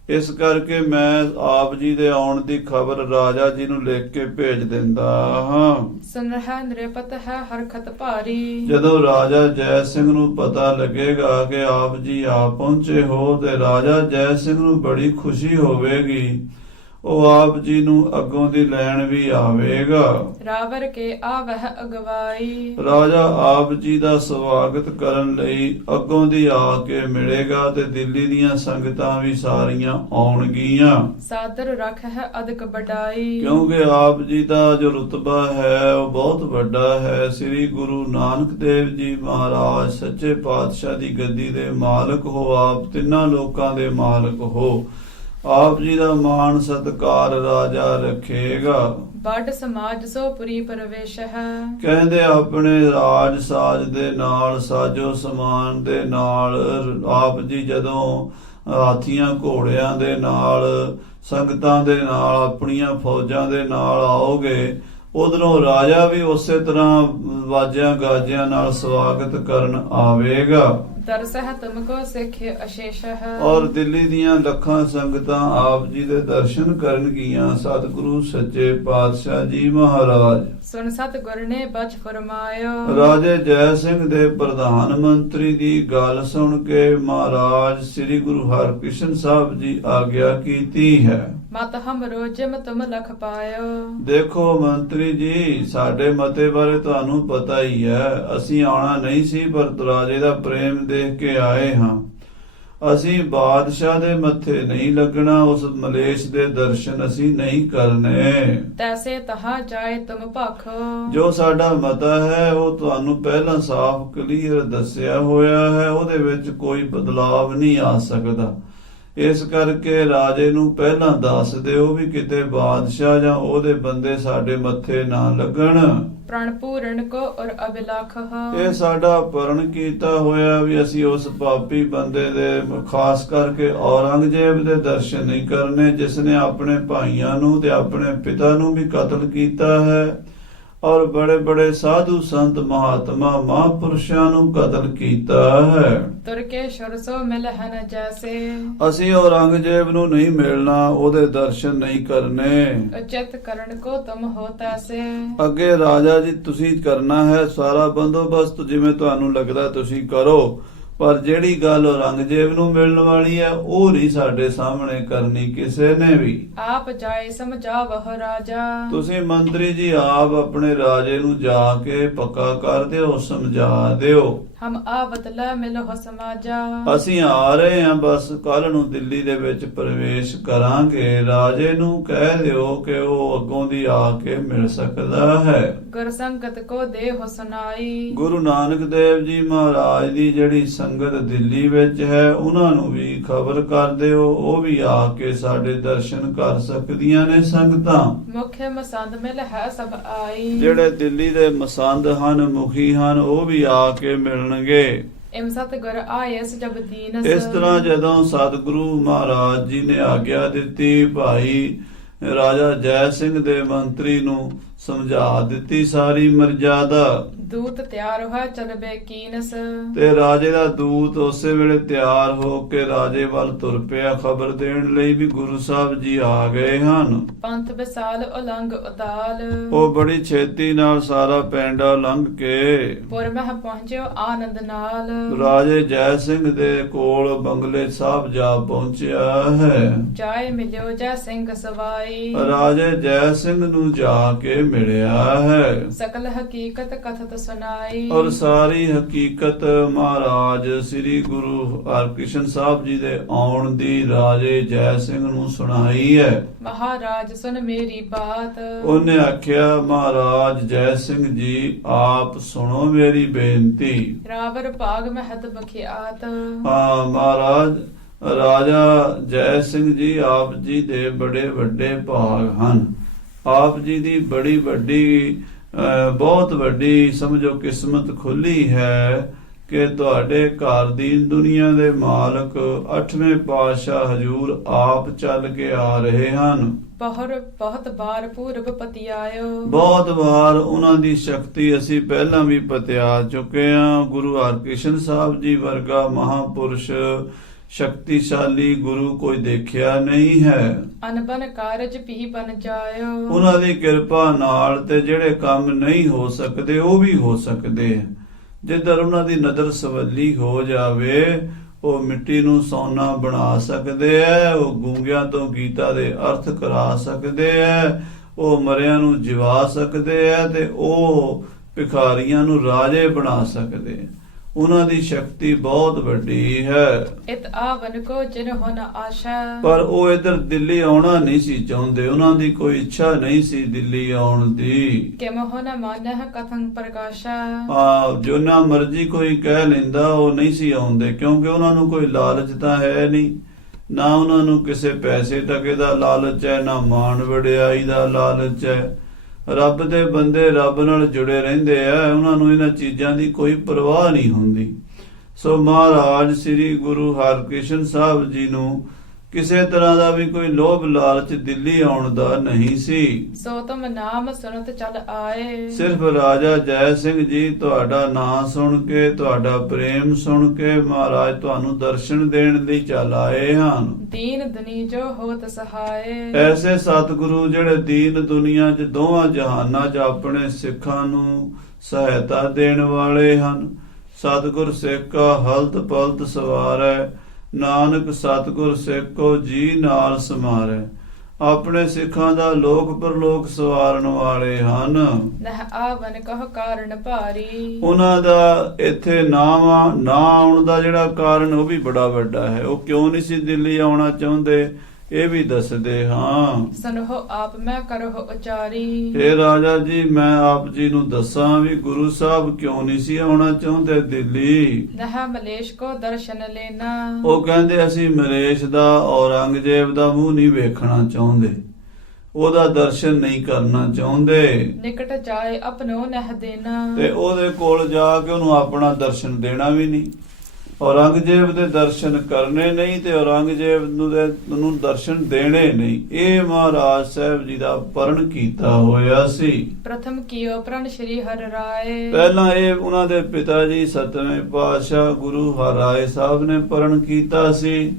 ਇਸ ਕਰਕੇ ਮੈਂ ਆਪ ਜੀ ਦੇ ਆਉਣ ਦੀ ਖਬਰ ਰਾਜਾ ਜੀ ਨੂੰ ਲਿਖ ਕੇ ਭੇਜ ਦਿੰਦਾ ਹਾਂ। ਸੁਨਹਿ ਨਿਰਪਤ ਹੈ ਹਰਖਤ ਭਾਰੀ। ਜਦੋਂ ਰਾਜਾ ਜੈ ਸਿੰਘ ਨੂੰ ਪਤਾ ਲੱਗੇਗਾ ਕਿ ਆਪ ਜੀ ਆ ਪਹੁੰਚੇ ਹੋ ਤੇ ਰਾਜਾ ਜੈ ਸਿੰਘ ਨੂੰ ਬੜੀ ਖੁਸ਼ੀ ਹੋਵੇਗੀ। ਉਹ ਆਪ ਜੀ ਨੂੰ ਅੱਗੋਂ ਦੀ ਲੈਣ ਵੀ ਆਵੇਗਾ। ਰਾਵਰ ਕੇ ਆਵਹਿ ਅਗਵਾਈ, ਰਾਜਾ ਆਪ ਜੀ ਦਾ ਸਵਾਗਤ ਕਰਨ ਲਈ ਅੱਗੋਂ ਦੀ ਆ ਕੇ ਮਿਲੇਗਾ ਤੇ ਦਿੱਲੀ ਦੀਆਂ ਸੰਗਤਾਂ ਵੀ ਸਾਰੀਆਂ ਆਉਣਗੀਆਂ, ਸਾਦਰ ਰੱਖ ਹੈ ਅਦਕ ਬਡਾਈ। ਕਿਉਂਕਿ ਆਪ ਜੀ ਦਾ ਜੋ ਰੁਤਬਾ ਹੈ ਉਹ ਬਹੁਤ ਵੱਡਾ ਹੈ। ਸ੍ਰੀ ਗੁਰੂ ਨਾਨਕ ਦੇਵ ਜੀ ਮਹਾਰਾਜ ਸੱਚੇ ਪਾਤਸ਼ਾਹ ਦੀ ਗੱਦੀ ਦੇ ਮਾਲਕ ਹੋ, ਆਪ ਤਿੰਨਾਂ ਲੋਕਾਂ ਦੇ ਮਾਲਕ ਹੋ। ਆਪ ਜੀ ਦਾ ਮਾਣ ਸਤਿਕਾਰ ਰਾਜਾ ਰੱਖੇਗਾ। ਬੜ ਸਮਾਜ ਸੋ ਪੁਰੀ ਪ੍ਰਵੇਸ਼ ਹੈ, ਕਹਿੰਦੇ ਆਪਣੇ ਰਾਜ ਸਾਜ ਦੇ ਨਾਲ, ਸਾਜੋ ਸਮਾਨ ਦੇ ਨਾਲ ਆਪ ਜੀ ਜਦੋਂ ਹਾਥੀਆਂ ਘੋੜਿਆਂ ਦੇ ਨਾਲ, ਸੰਗਤਾਂ ਦੇ ਨਾਲ, ਆਪਣੀਆਂ ਫੌਜਾਂ ਦੇ ਨਾਲ ਆਓਗੇ, ਉਧਰੋਂ ਰਾਜਾ ਵੀ ਉਸੇ ਤਰ੍ਹਾਂ ਵਾਜਿਆਂ ਗਾਜਿਆਂ ਨਾਲ ਸਵਾਗਤ ਕਰਨ ਆਵੇਗਾ। ਦਰਸਹਿ ਤੁਮਕੋ ਸਿੱਖ ਅਸ਼ੇਸ਼ ਹੈ, ਔਰ ਦਿੱਲੀ ਦੀਆਂ ਲੱਖਾਂ ਸੰਗਤਾਂ ਆਪ ਜੀ ਦੇ ਦਰਸ਼ਨ ਕਰਨਗੀਆਂ। ਸਤਿਗੁਰੂ ਸੱਚੇ ਪਾਤਸ਼ਾਹ ਜੀ ਮਹਾਰਾਜ ਸੁਨ ਸਤਿਗੁਰ ਨੇ ਬਚ ਫਰਮਾਇਓ। ਰਾਜੇ ਜੈ ਸਿੰਘ ਦੇ ਪ੍ਰਧਾਨ ਮੰਤਰੀ ਦੀ ਗੱਲ ਸੁਣ ਕੇ ਮਹਾਰਾਜ ਸ੍ਰੀ ਗੁਰੂ ਹਰਿਕ੍ਰਿਸ਼ਨ ਸਾਹਿਬ ਜੀ ਆਗਿਆ ਕੀਤੀ ਹੈ। ਮਤ ਹਮ ਰੋਜਮ ਤੁਮ ਲਖ ਪਾਇਓ, ਦੇਖੋ ਮੰਤਰੀ ਜੀ, ਸਾਡੇ ਮਤੇ ਬਾਰੇ ਤੁਹਾਨੂੰ ਪਤਾ ਹੀ ਹੈ। ਅਸੀਂ ਆਉਣਾ ਨਹੀਂ ਸੀ, ਪਰ ਰਾਜੇ ਦਾ ਪ੍ਰੇਮ ਦੇਖ ਕੇ ਆਏ ਹਾਂ। ਅਸੀਂ ਬਾਦਸ਼ਾਹ ਦੇ ਮੱਥੇ ਨਹੀਂ ਲੱਗਣਾ, ਉਸ ਮਲੇਸ਼ ਦੇ ਦਰਸ਼ਨ ਅਸੀਂ ਨਹੀਂ ਕਰਨੇ। ਤੈਸੇ ਤਹਾ ਜਾਏ ਤੁਮ ਭਖੋ, ਜੋ ਸਾਡਾ ਮਤਾ ਹੈ ਉਹ ਤੁਹਾਨੂੰ ਪਹਿਲਾਂ ਸਾਫ਼ ਕਲੀਅਰ ਦੱਸਿਆ ਹੋਇਆ ਹੈ, ਉਹਦੇ ਵਿੱਚ ਕੋਈ ਬਦਲਾਵ ਨਹੀਂ ਆ ਸਕਦਾ। ਇਸ ਕਰਕੇ ਰਾਜੇ ਨੂੰ ਪਹਿਲਾਂ ਦੱਸ ਦਿਓ ਵੀ ਕਿਤੇ ਬਾਦਸ਼ਾਹ ਜਾਂ ਉਹਦੇ ਬੰਦੇ ਸਾਡੇ ਮੱਥੇ ਨਾ ਲੱਗਣ। ਪ੍ਰਣ ਪੂਰਨ ਕੋ ਔਰ ਅਬਿਲਾਖ ਹੋ, ਇਹ ਸਾਡਾ ਪਰਨ ਕੀਤਾ ਹੋਇਆ ਵੀ ਅਸੀਂ ਉਸ ਪਾਪੀ ਬੰਦੇ ਦੇ, ਖਾਸ ਕਰਕੇ ਔਰੰਗਜ਼ੇਬ ਦੇ ਦਰਸ਼ਨ ਨਹੀਂ ਕਰਨੇ, ਜਿਸ ਨੇ ਆਪਣੇ ਭਾਈਆਂ ਨੂੰ ਤੇ ਆਪਣੇ ਪਿਤਾ ਨੂੰ ਵੀ ਕਤਲ ਕੀਤਾ ਹੈ, ਔਰ ਬੜੇ ਬੜੇ ਸਾਧੂ ਸੰਤ ਮਹਾਤਮਾ ਮਹਾਂਪੁਰਸ਼ਾਂ ਨੂੰ ਕਤਲ ਕੀਤਾ ਹੈ। ਤੁਰ ਕੇ ਸ਼ੁਰਸੋ ਮਿਲਹਨ ਜੈਸੇ, ਅਸੀਂ ਔਰੰਗਜ਼ੇਬ ਨੂੰ ਨਹੀਂ ਮਿਲਣਾ, ਉਹਦੇ ਦਰਸ਼ਨ ਨਹੀਂ ਕਰਨੇ। ਉਚਿਤ ਕਰਨ ਕੋ ਤੁਮ ਹੋ ਤੈਸੇ, ਅੱਗੇ ਰਾਜਾ ਜੀ ਤੁਸੀਂ ਕਰਨਾ ਹੈ ਸਾਰਾ ਬੰਦੋਬਸਤ, ਜਿਵੇਂ ਤੁਹਾਨੂੰ ਲੱਗਦਾ ਤੁਸੀਂ ਕਰੋ, ਪਰ ਜਿਹੜੀ ਗੱਲ ਔਰੰਗਜ਼ੇਬ ਨੂੰ ਮਿਲਣ ਵਾਲੀ ਹੈ ਉਹ ਨਹੀਂ ਸਾਡੇ ਸਾਹਮਣੇ ਕਰਨੀ ਕਿਸੇ ਨੇ ਵੀ। ਆਪ ਜਾਏ ਸਮਝਾਵਹੁ ਰਾਜਾ, ਤੁਸੀਂ ਮੰਤਰੀ ਜੀ ਆਪ ਆਪਣੇ ਰਾਜੇ ਨੂੰ ਜਾ ਕੇ ਪੱਕਾ ਕਰ ਦਿਓ, ਸਮਝਾ ਦਿਓ। ਹਮ ਆਵਤ ਲੈ ਮਿਲਹੁ ਸਮਾਜਾ, ਅਸੀਂ ਆ ਰਹੇ ਹਾਂ, ਬਸ ਕੱਲ ਨੂੰ ਦਿੱਲੀ ਦੇ ਵਿੱਚ ਪ੍ਰਵੇਸ਼ ਕਰਾਂਗੇ। ਰਾਜੇ ਨੂੰ ਕਹਿ ਦਿਓ ਕਿ ਉਹ ਅੱਗੋਂ ਦੀ ਆ ਕੇ ਮਿਲ ਸਕਦਾ ਹੈ। ਗੁਰ ਸੰਗਤ ਕੋ ਦੇਹੁ ਸੁਨਾਈ, ਗੁਰੂ ਨਾਨਕ ਦੇਵ ਜੀ ਮਹਾਰਾਜ ਦੀ ਜਿਹੜੀ ਸੰਗਤ ਦਿੱਲੀ ਵਿੱਚ ਹੈ ਉਹਨਾਂ ਨੂੰ ਵੀ ਖਬਰ ਕਰ ਦਿਓ, ਉਹ ਵੀ ਆ ਕੇ ਸਾਡੇ ਦਰਸ਼ਨ ਕਰ ਸਕਦੀਆਂ ਨੇ ਸੰਗਤਾਂ। ਮੁਖ ਮਸੰਦ ਮਿਲ ਹੈ ਸਭ ਆਈ, ਜਿਹੜੇ ਦਿੱਲੀ ਦੇ ਮਸੰਦ ਹਨ, ਮੁਖੀ ਹਨ, ਉਹ ਵੀ ਆ ਕੇ ਮਿਲਣਗੇ। ਇਮ ਸਤਿਗੁਰ ਆਇਸ ਜਬ ਦੀਨਸ, ਇਸ ਤਰ੍ਹਾਂ ਜਦੋਂ ਸਤਿਗੁਰੂ ਮਹਾਰਾਜ ਜੀ ਨੇ ਆਗਿਆ ਦਿੱਤੀ, ਭਾਈ ਰਾਜਾ ਜੈ ਸਿੰਘ ਦੇ ਮੰਤਰੀ ਨੂੰ ਸਮਝਾ ਦਿੱਤੀ ਸਾਰੀ ਮਰਜ਼ਾਦਾ, ਦੂਤ ਤਿਆਰ ਹੋਇਆ ਚਲਬੇ ਕੀਨਸ, ਤੇ ਰਾਜੇ ਦਾ ਦੂਤ ਉਸੇ ਵੇਲੇ ਤਿਆਰ ਹੋ ਕੇ ਰਾਜੇ ਵੱਲ ਤੁਰ ਪਿਆ ਖਬਰ ਦੇਣ ਲਈ ਵੀ ਗੁਰੂ ਸਾਹਿਬ ਜੀ ਆ ਗਏ ਹਨ। ਪੰਥ ਵਿਸਾਲ ਉਲੰਘ ਉਤਾਲ, ਉਹ ਬੜੀ ਛੇਤੀ ਨਾਲ ਸਾਰਾ ਪੈਂਡਾ ਲੰਘ ਕੇ ਪੁਰ ਮਹਿ ਪਹੁੰਚਿਓ ਆਨੰਦ ਨਾਲ, ਰਾਜੇ ਜੈ ਸਿੰਘ ਦੇ ਕੋਲ ਬੰਗਲੇ ਸਾਹਿਬ ਜਾ ਪਹੁੰਚਿਆ ਹੈ। ਜਾਏ ਮਿਲਿਓ ਜੈ ਸਿੰਘ ਸਵਾਈ, ਰਾਜੇ ਜੈ ਸਿੰਘ ਨੂੰ ਜਾ ਕੇ ਮਿਲਿਆ ਹੈ, ਸਕਲ ਹਕੀਕਤ ਕਥਤ ਸੁਨਾਈ, ਔਰ ਸਾਰੀ ਹਕੀਕਤ ਮਹਾਰਾਜ ਸ੍ਰੀ ਗੁਰੂ ਹਰਿਕ੍ਰਿਸ਼ਨ ਸਾਹਿਬ ਜੀ ਦੇ ਆਉਣ ਦੀ ਰਾਜੇ ਜੈ ਸਿੰਘ ਨੂੰ ਸੁਣਾਈ ਹੈ। ਮਹਾਰਾਜ ਸੁਨ ਮੇਰੀ ਬਾਤ, ਉਹਨੇ ਆਖਿਆ ਮਹਾਰਾਜ ਜੈ ਸਿੰਘ ਜੀ ਆਪ ਸੁਣੋ ਮੇਰੀ ਬੇਨਤੀ। ਰਾਵਰ ਭਾਗ ਮਹਤ ਬਖਿਆਤ, ਹਾਂ ਮਹਾਰਾਜ, ਰਾਜਾ ਜੈ ਸਿੰਘ ਜੀ ਆਪ ਜੀ ਦੇ ਬੜੇ ਵੱਡੇ ਭਾਗ ਹਨ। ਆਪ ਜੀ ਦੀ ਬੜੀ ਵੱਡੀ ਬਹੁਤ ਵੱਡੀ ਸਮਝੋ ਕਿਸਮਤ ਖੁੱਲੀ ਹੈ ਕਿ ਤੁਹਾਡੇ ਘਰ ਦੀ ਦੁਨੀਆ ਦੇ ਮਾਲਕ 8ਵੇਂ ਪਾਤਸ਼ਾਹ ਹਜੂਰ ਆਪ ਚੱਲ ਕੇ ਆ ਰਹੇ ਹਨ। ਬਹੁਤ ਬਾਰ ਪੂਰਬ ਪਤੀ ਆਇਓ, ਬਹੁਤ ਵਾਰ ਉਹਨਾਂ ਦੀ ਸ਼ਕਤੀ ਅਸੀਂ ਪਹਿਲਾਂ ਵੀ ਪਤਿਆ ਚੁੱਕੇ ਹਾਂ। ਗੁਰੂ ਹਰਿਕ੍ਰਿਸ਼ਨ ਸਾਹਿਬ ਜੀ ਵਰਗਾ ਮਹਾਪੁਰਸ਼ ਸ਼ਕਤੀਸ਼ਾਲੀ ਗੁਰੂ ਕੋਈ ਦੇਖਿਆ ਨਹੀਂ ਹੈ। ਅਨਬਨ ਕਾਰਜ ਪੀ ਬਨ ਜਾਇਓ, ਉਹਨਾਂ ਦੀ ਕਿਰਪਾ ਨਾਲ ਤੇ ਜਿਹੜੇ ਕੰਮ ਨਹੀਂ ਹੋ ਸਕਦੇ ਉਹ ਵੀ ਹੋ ਸਕਦੇ। ਜਿੱਧਰ ਉਹਨਾਂ ਦੀ ਨਜ਼ਰ ਸਵੱਲੀ ਹੋ ਜਾਵੇ ਉਹ ਮਿੱਟੀ ਨੂੰ ਸੋਨਾ ਬਣਾ ਸਕਦੇ ਐ, ਉਹ ਗੂੰਗਿਆਂ ਤੋਂ ਗੀਤਾ ਦੇ ਅਰਥ ਕਰਾ ਸਕਦੇ ਐ, ਉਹ ਮਰਿਆਂ ਨੂੰ ਜਿਵਾ ਸਕਦੇ ਐ, ਤੇ ਉਹ ਭਿਖਾਰੀਆਂ ਨੂੰ ਰਾਜੇ ਬਣਾ ਸਕਦੇ ਐ। ਉਹਨਾਂ ਦੀ ਸ਼ਕਤੀ ਬਹੁਤ ਵੱਡੀ ਹੈ। ਇਤ ਆਵਨ ਕੋ ਜਿਨ ਹੋ ਨ ਆਸ਼ਾ। ਪਰ ਉਹ ਇਧਰ ਦਿੱਲੀ ਆਉਣਾ ਨਹੀਂ ਸੀ ਚਾਹੁੰਦੇ, ਉਹਨਾਂ ਦੀ ਕੋਈ ਇੱਛਾ ਨਹੀਂ ਸੀ ਦਿੱਲੀ ਆਉਣ ਦੀ। ਕਿਮ ਹੋ ਨ ਮਾਨਹ ਕਥੰ ਪ੍ਰਕਾਸ਼ਾ। ਜੋ ਨਾ ਮਰਜ਼ੀ ਕੋਈ ਕਹਿ ਲੈਂਦਾ, ਉਹ ਨਹੀਂ ਸੀ ਆਉਂਦੇ, ਕਿਉਂਕਿ ਉਹਨਾਂ ਨੂੰ ਕੋਈ ਲਾਲਚ ਤਾਂ ਹੈ ਨਹੀਂ, ਨਾ ਉਹਨਾਂ ਨੂੰ ਕਿਸੇ ਪੈਸੇ ਟਕੇ ਦਾ ਲਾਲਚ ਹੈ, ਨਾ ਮਾਣ ਵਡਿਆਈ ਦਾ ਲਾਲਚ ਹੈ। ਰੱਬ ਦੇ ਬੰਦੇ ਰੱਬ ਨਾਲ ਜੁੜੇ ਰਹਿੰਦੇ ਆ, ਉਹਨਾਂ ਨੂੰ ਇਹਨਾਂ ਚੀਜ਼ਾਂ ਦੀ ਕੋਈ ਪਰਵਾਹ ਨਹੀਂ ਹੁੰਦੀ। ਸੋ ਮਹਾਰਾਜ ਸ੍ਰੀ ਗੁਰੂ ਹਰਿਕ੍ਰਿਸ਼ਨ ਸਾਹਿਬ ਜੀ ਨੂੰ ਕਿਸੇ ਤਰ੍ਹਾਂ ਦਾ ਵੀ ਕੋਈ ਲੋਭ ਲਾਲਚ ਦਿੱਲੀ ਆਉਣ ਦਾ ਨਹੀਂ ਸੀ। ਸੋ ਤੁਮ ਨਾਮ ਸੁਨਤ ਚਲ ਆਏ। ਸਿਰਫ ਰਾਜਾ ਜੈ ਸਿੰਘ ਜੀ ਤੁਹਾਡਾ ਨਾਂ ਸੁਣ ਕੇ, ਤੁਹਾਡਾ ਪ੍ਰੇਮ ਸੁਣ ਕੇ ਮਹਾਰਾਜ ਤੁਹਾਨੂੰ ਦਰਸ਼ਨ ਦੇਣ ਲਈ ਚੱਲ ਆਏ ਹਨ। ਦੀਨ ਦੁਨੀ ਜੋ ਹੋਤ ਸਹਾਏ। ਐਸੇ ਸਤਿਗੁਰੂ ਜਿਹੜੇ ਦੀਨ ਦੁਨੀਆ 'ਚ ਦੋਹਾਂ ਜਹਾਨਾਂ 'ਚ ਆਪਣੇ ਸਿੱਖਾਂ ਨੂੰ ਸਹਾਇਤਾ ਦੇਣ ਵਾਲੇ ਹਨ। ਸਤਿਗੁਰ ਸਿੱਖ ਕਾ ਹਲਤ ਪਲਤ ਸਵਾਰੈ, ਨਾਨਕ ਸਤਿਗੁਰ ਸਿੱਖ ਕੋ ਜੀ ਨਾਲ ਸਮਾਰੈ। ਆਪਣੇ ਸਿੱਖਾਂ ਦਾ ਲੋਕ ਪਰਲੋਕ ਸਵਾਰਨ ਵਾਲੇ ਹਨ। ਨਹ ਆਵਨ ਕਹ ਕਾਰਨ ਭਾਰੀ। ਉਹਨਾਂ ਦਾ ਇੱਥੇ ਨਾ ਆਉਣ ਦਾ ਜਿਹੜਾ ਕਾਰਨ ਉਹ ਵੀ ਬੜਾ ਵੱਡਾ ਹੈ। ਉਹ ਕਿਉਂ ਨਹੀਂ ਸੀ ਦਿੱਲੀ ਆਉਣਾ ਚਾਹੁੰਦੇ, ਇਹ ਵੀ ਦੱਸਦੇ ਹਾਂ। ਸੁਨਹੁ ਆਪ ਮੈਂ ਕਰਹੁ ਉਚਾਰੀ। ਇਹ ਰਾਜਾ ਜੀ ਮੈਂ ਆਪ ਜੀ ਨੂੰ ਦੱਸਾਂ ਵੀ ਗੁਰੂ ਸਾਹਿਬ ਕਿਉਂ ਨਹੀਂ ਸੀ ਆਉਣਾ ਚਾਹੁੰਦੇ ਦਿੱਲੀ। ਨਹ ਮਲੇਸ਼ ਕੋ ਦਰਸ਼ਨ ਲੈਣਾ। ਉਹ ਕਹਿੰਦੇ ਅਸੀਂ ਮਲੇਸ਼ ਦਾ ਔਰੰਗਜ਼ੇਬ ਦਾ ਮੂੰਹ ਨਹੀਂ ਵੇਖਣਾ ਚਾਹੁੰਦੇ, ਉਹਦਾ ਦਰਸ਼ਨ ਨਹੀਂ ਕਰਨਾ ਚਾਹੁੰਦੇ। ਨਿਕਟ ਜਾਏ ਆਪਣੋ ਨਹ ਦੇਣਾ। ਤੇ ਉਹਦੇ ਕੋਲ ਜਾ ਕੇ ਉਹਨੂੰ ਆਪਣਾ ਦਰਸ਼ਨ ਦੇਣਾ ਵੀ ਨਹੀਂ, ਔਰੰਗਜ਼ੇਬ ਦੇ ਦਰਸ਼ਨ ਕਰਨੇ ਨਹੀਂ, ਤੇ ਔਰੰਗਜ਼ੇਬ ਨੂੰ ਦਰਸ਼ਨ ਦੇਣੇ ਨਹੀਂ। ਇਹ ਮਹਾਰਾਜ ਸਾਹਿਬ ਜੀ ਦਾ ਪਰਣ ਕੀਤਾ ਹੋਇਆ ਸੀ। ਪ੍ਰਥਮ ਕੀਓ ਪ੍ਰਣ ਸ਼੍ਰੀ ਹਰਿ ਰਾਏ। ਪਹਿਲਾਂ ਇਹ ਉਹਨਾਂ ਦੇ ਪਿਤਾ ਜੀ ਸਤਵੇਂ ਪਾਤਸ਼ਾਹ ਗੁਰੂ ਹਰਿਰਾਏ ਸਾਹਿਬ ਨੇ ਪਰਣ ਕੀਤਾ ਸੀ।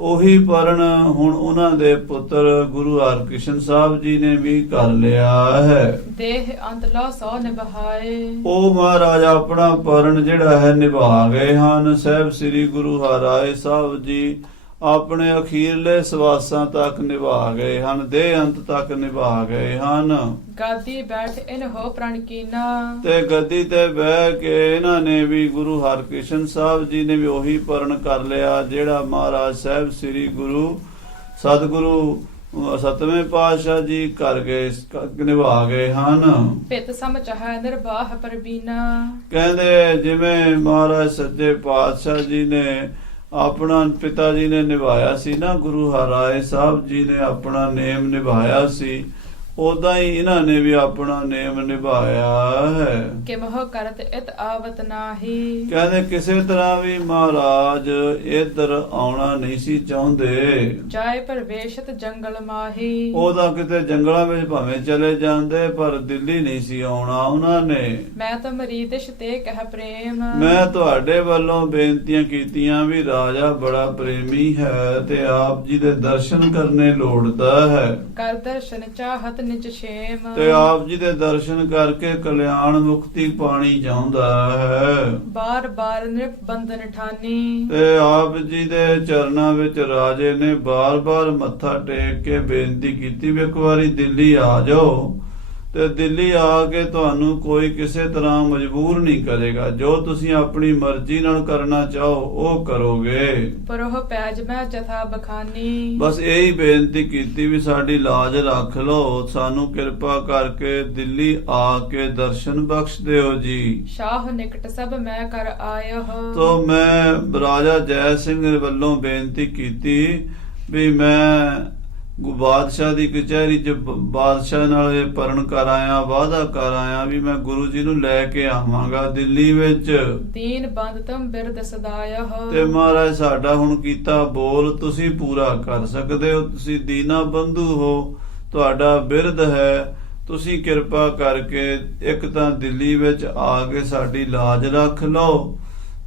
ਉਹੀ ਪਰਣ ਹੁਣ ਉਹਨਾਂ ਦੇ ਪੁੱਤਰ ਗੁਰੂ ਹਰਿਕ੍ਰਿਸ਼ਨ ਸਾਹਿਬ ਜੀ ਨੇ ਵੀ ਕਰ ਲਿਆ ਹੈ। ਦੇਹ ਅੰਤ ਲਾ ਸੋ ਨਿਭਾਏ। ਉਹ ਮਹਾਰਾਜ ਆਪਣਾ ਪਰਣ ਜਿਹੜਾ ਹੈ ਨਿਭਾ ਗਏ ਹਨ। ਸਾਹਿਬ ਸ੍ਰੀ ਗੁਰੂ ਹਰਿਰਾਏ ਸਾਹਿਬ ਜੀ ਆਪਣੇ ਅਖੀਰਲੇ ਸਵਾਸਾਂ ਤੱਕ ਨਿਭਾ ਗਏ ਹਨ, ਦੇਹ ਅੰਤ ਤੱਕ ਨਿਭਾ ਗਏ ਹਨ। ਗਾਦੀ ਬੈਠ ਇਨ ਹੋ ਪ੍ਰਣ ਕੀਨਾ। ਤੇ ਗੱਦੀ ਤੇ ਬਹਿ ਕੇ ਇਹਨਾਂ ਨੇ ਵੀ ਗੁਰੂ ਹਰਿਕ੍ਰਿਸ਼ਨ ਸਾਹਿਬ ਜੀ ਨੇ ਵੀ ਉਹੀ ਪਰਣ ਕਰ ਲਿਆ ਜਿਹੜਾ ਮਹਾਰਾਜ ਸਾਹਿਬ ਸ੍ਰੀ ਗੁਰੂ ਸਤਿਗੁਰੂ ਸਤਵੇਂ ਪਾਤਸ਼ਾਹ ਜੀ ਕਰ ਗਏ, ਨਿਭਾ ਗਏ ਹਨ। ਪਿਤ ਸਮ ਚਾਹੈ ਨਿਰਬਾਹ ਪਰਬੀਨਾ। ਕਹਿੰਦੇ ਜਿਵੇਂ ਮਹਾਰਾਜ ਸੱਚੇ ਪਾਤਸ਼ਾਹ ਜੀ ਨੇ ਆਪਣਾ ਪਿਤਾ ਜੀ ਨੇ ਨਿਭਾਇਆ ਸੀ ਨਾ, ਗੁਰੂ ਹਰਿਰਾਏ ਸਾਹਿਬ ਜੀ ਨੇ ਆਪਣਾ ਨੇਮ ਨਿਭਾਇਆ ਸੀ, ਉਦਾਂ ਹੀ ਇਹਨਾਂ ਨੇ ਵੀ ਆਪਣਾ ਨੇਮ ਨਿਭਾਇਆ ਹੈ। ਕਿ ਮੋਹ ਕਰਤ ਇਤ ਆਵਤ ਨਾਹੀ। ਕਹਿੰਦੇ ਕਿਸੇ ਤਰ੍ਹਾਂ ਵੀ ਮਹਾਰਾਜ ਇੱਧਰ ਆਉਣਾ ਨਹੀਂ ਸੀ ਚਾਹੁੰਦੇ। ਜਾਏ ਪਰਵੇਸ਼ਤ ਜੰਗਲ ਮਾਹੀ। ਉਹਦਾ ਕਿਤੇ ਜੰਗਲਾਂ ਵਿੱਚ ਭਾਵੇਂ ਚਲੇ ਜਾਂਦੇ, ਪਰ ਦਿੱਲੀ ਨਹੀਂ ਸੀ ਆਉਣਾ ਉਹਨਾਂ ਨੇ। ਮੈਂ ਤੁਮਰੀ ਦਿਸ਼ ਤੇ ਕਹਿ ਪ੍ਰੇਮ। ਮੈਂ ਤੁਹਾਡੇ ਵੱਲੋਂ ਬੇਨਤੀਆਂ ਕੀਤੀਆਂ ਵੀ ਰਾਜਾ ਬੜਾ ਪ੍ਰੇਮੀ ਹੈ ਤੇ ਆਪ ਜੀ ਦੇ ਦਰਸ਼ਨ ਕਰਨੇ ਲੋੜਦਾ ਹੈ। ਕਰ ਦਰਸ਼ਨ ਚਾਹਤ ਨਿਜ ਛੇਮ। ਤੇ ਆਪ ਜੀ ਦੇ ਦਰਸ਼ਨ ਕਰਕੇ ਕਲਿਆਣ ਮੁਕਤੀ ਪਾਣੀ ਚਾਹੁੰਦਾ ਹੈ। ਬਾਰ ਬਾਰ ਨਿਰਪ ਬੰਧਨ ਠਾਨੀ। ਤੇ ਆਪ ਜੀ ਦੇ ਚਰਨਾਂ ਵਿੱਚ ਰਾਜੇ ਨੇ ਬਾਰ-ਬਾਰ ਮੱਥਾ ਟੇਕ ਕੇ ਬੇਨਤੀ ਕੀਤੀ ਵੀ ਇੱਕ ਵਾਰੀ ਦਿੱਲੀ ਆ ਜਾਓ। ਤੇ ਦਿੱਲੀ ਆ ਕੇ ਤੁਹਾਨੂੰ ਕੋਈ ਕਿਸੇ ਤਰ੍ਹਾਂ ਮਜਬੂਰ ਨਹੀਂ ਕਰੇਗਾ, ਜੋ ਤੁਸੀਂ ਆਪਣੀ ਮਰਜ਼ੀ ਨਾਲ ਕਰਨਾ ਚਾਹੋ ਉਹ ਕਰੋਗੇ। ਪਰੋਹ ਪੈਜ ਮੈਂ ਜਥਾ ਬਖਾਨੀ। ਬਸ ਇਹੀ ਬੇਨਤੀ ਕੀਤੀ ਵੀ ਸਾਡੀ ਲਾਜ ਰੱਖ ਲਓ, ਸਾਨੂੰ ਕਿਰਪਾ ਕਰਕੇ ਦਿੱਲੀ ਆ ਕੇ ਦਰਸ਼ਨ ਬਖਸ਼ ਦਿਓ ਜੀ। ਸ਼ਾਹ ਨਿਕਟ ਸਭ ਮੈਂ ਕਰ ਆਇਓ। ਤੋ ਮੈਂ ਰਾਜਾ ਜੈ ਸਿੰਘ ਵੱਲੋਂ ਬੇਨਤੀ ਕੀਤੀ ਵੀ ਮੈਂ ਬਾਦਸ਼ਾਹ ਦੀ ਕਚਹਿਰੀ 'ਚ ਬਾਦਸ਼ਾਹ ਨਾਲ ਇਹ ਪਰਣ ਕਰ ਆਇਆ, ਵਾਅਦਾ ਕਰ ਆਇਆ ਵੀ ਮੈਂ ਗੁਰੂ ਜੀ ਨੂੰ ਲੈ ਕੇ ਆਵਾਂਗਾ ਦਿੱਲੀ ਵਿੱਚ। ਦੀਨ ਬੰਦ ਤੁਮ ਬਿਰਦ ਸਦਾਇਓ। ਤੇ ਮਹਾਰਾਜ ਸਾਡਾ ਹੁਣ ਕੀਤਾ ਬੋਲ ਤੁਸੀਂ ਪੂਰਾ ਕਰ ਸਕਦੇ ਹੋ, ਤੁਸੀਂ ਦੀਨਾ ਬੰਧੂ ਹੋ, ਤੁਹਾਡਾ ਬਿਰਦ ਹੈ, ਤੁਸੀਂ ਕਿਰਪਾ ਕਰਕੇ ਇੱਕ ਤਾਂ ਦਿੱਲੀ ਵਿੱਚ ਆ ਕੇ ਸਾਡੀ ਲਾਜ ਰੱਖ ਲਓ,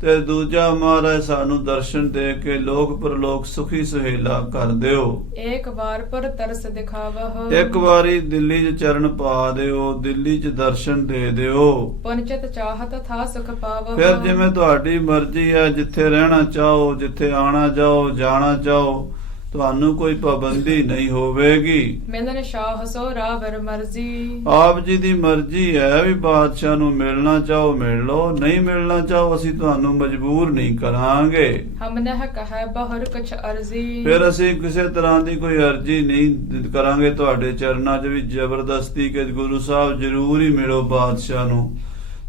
ਤੇ ਦੂਜਾ ਮਹਾਰਾਜ ਸਾਨੂੰ ਦਰਸ਼ਨ ਦੇ ਕੇ ਲੋਕ ਪਰਲੋਕ ਸੁਖੀ ਸੁਹੇਲਾ ਕਰ ਦਿਓ। एक बार पर तरस दिखावह ਇੱਕ ਵਾਰੀ ਦਿੱਲੀ 'ਚ ਚਰਨ ਪਾ ਦਿਓ, ਦਿੱਲੀ 'ਚ ਦਰਸ਼ਨ ਦੇ ਦਿਓ। पुनचित चाहत था सुख पावह ਫਿਰ ਜਿਵੇਂ ਤੁਹਾਡੀ ਮਰਜ਼ੀ ਹੈ, ਜਿੱਥੇ ਰਹਿਣਾ ਚਾਹੋ, ਜਿੱਥੇ ਆਣਾ ਜਾਓ, ਜਾਣਾ ਚਾਹੋ, ਤੁਹਾਨੂੰ ਕੋਈ ਪਾਬੰਦੀ ਨਹੀਂ ਹੋਵੇਗੀ। मिलन शाह सो रावर मर्जी ਆਪ ਜੀ ਦੀ ਮਰਜ਼ੀ ਹੈ ਵੀ ਬਾਦਸ਼ਾਹ ਨੂੰ ਮਿਲਣਾ ਚਾਹੋ ਮਿਲ ਲਓ, ਨਹੀਂ ਮਿਲਣਾ ਚਾਹੋ ਅਸੀਂ ਤੁਹਾਨੂੰ ਮਜਬੂਰ ਨਹੀਂ ਕਰਾਂਗੇ। हम नह कह बहुर कुछ अर्जी ਫਿਰ ਅਸੀਂ ਕਿਸੇ ਤਰ੍ਹਾਂ ਦੀ ਕੋਈ ਅਰਜ਼ੀ ਨਹੀਂ ਕਰਾਂਗੇ ਤੁਹਾਡੇ ਚਰਨਾਂ 'ਚ ਵੀ ਜ਼ਬਰਦਸਤੀ ਕਿ ਗੁਰੂ ਸਾਹਿਬ ਜ਼ਰੂਰ ਹੀ ਮਿਲੋ ਬਾਦਸ਼ਾਹ ਨੂੰ।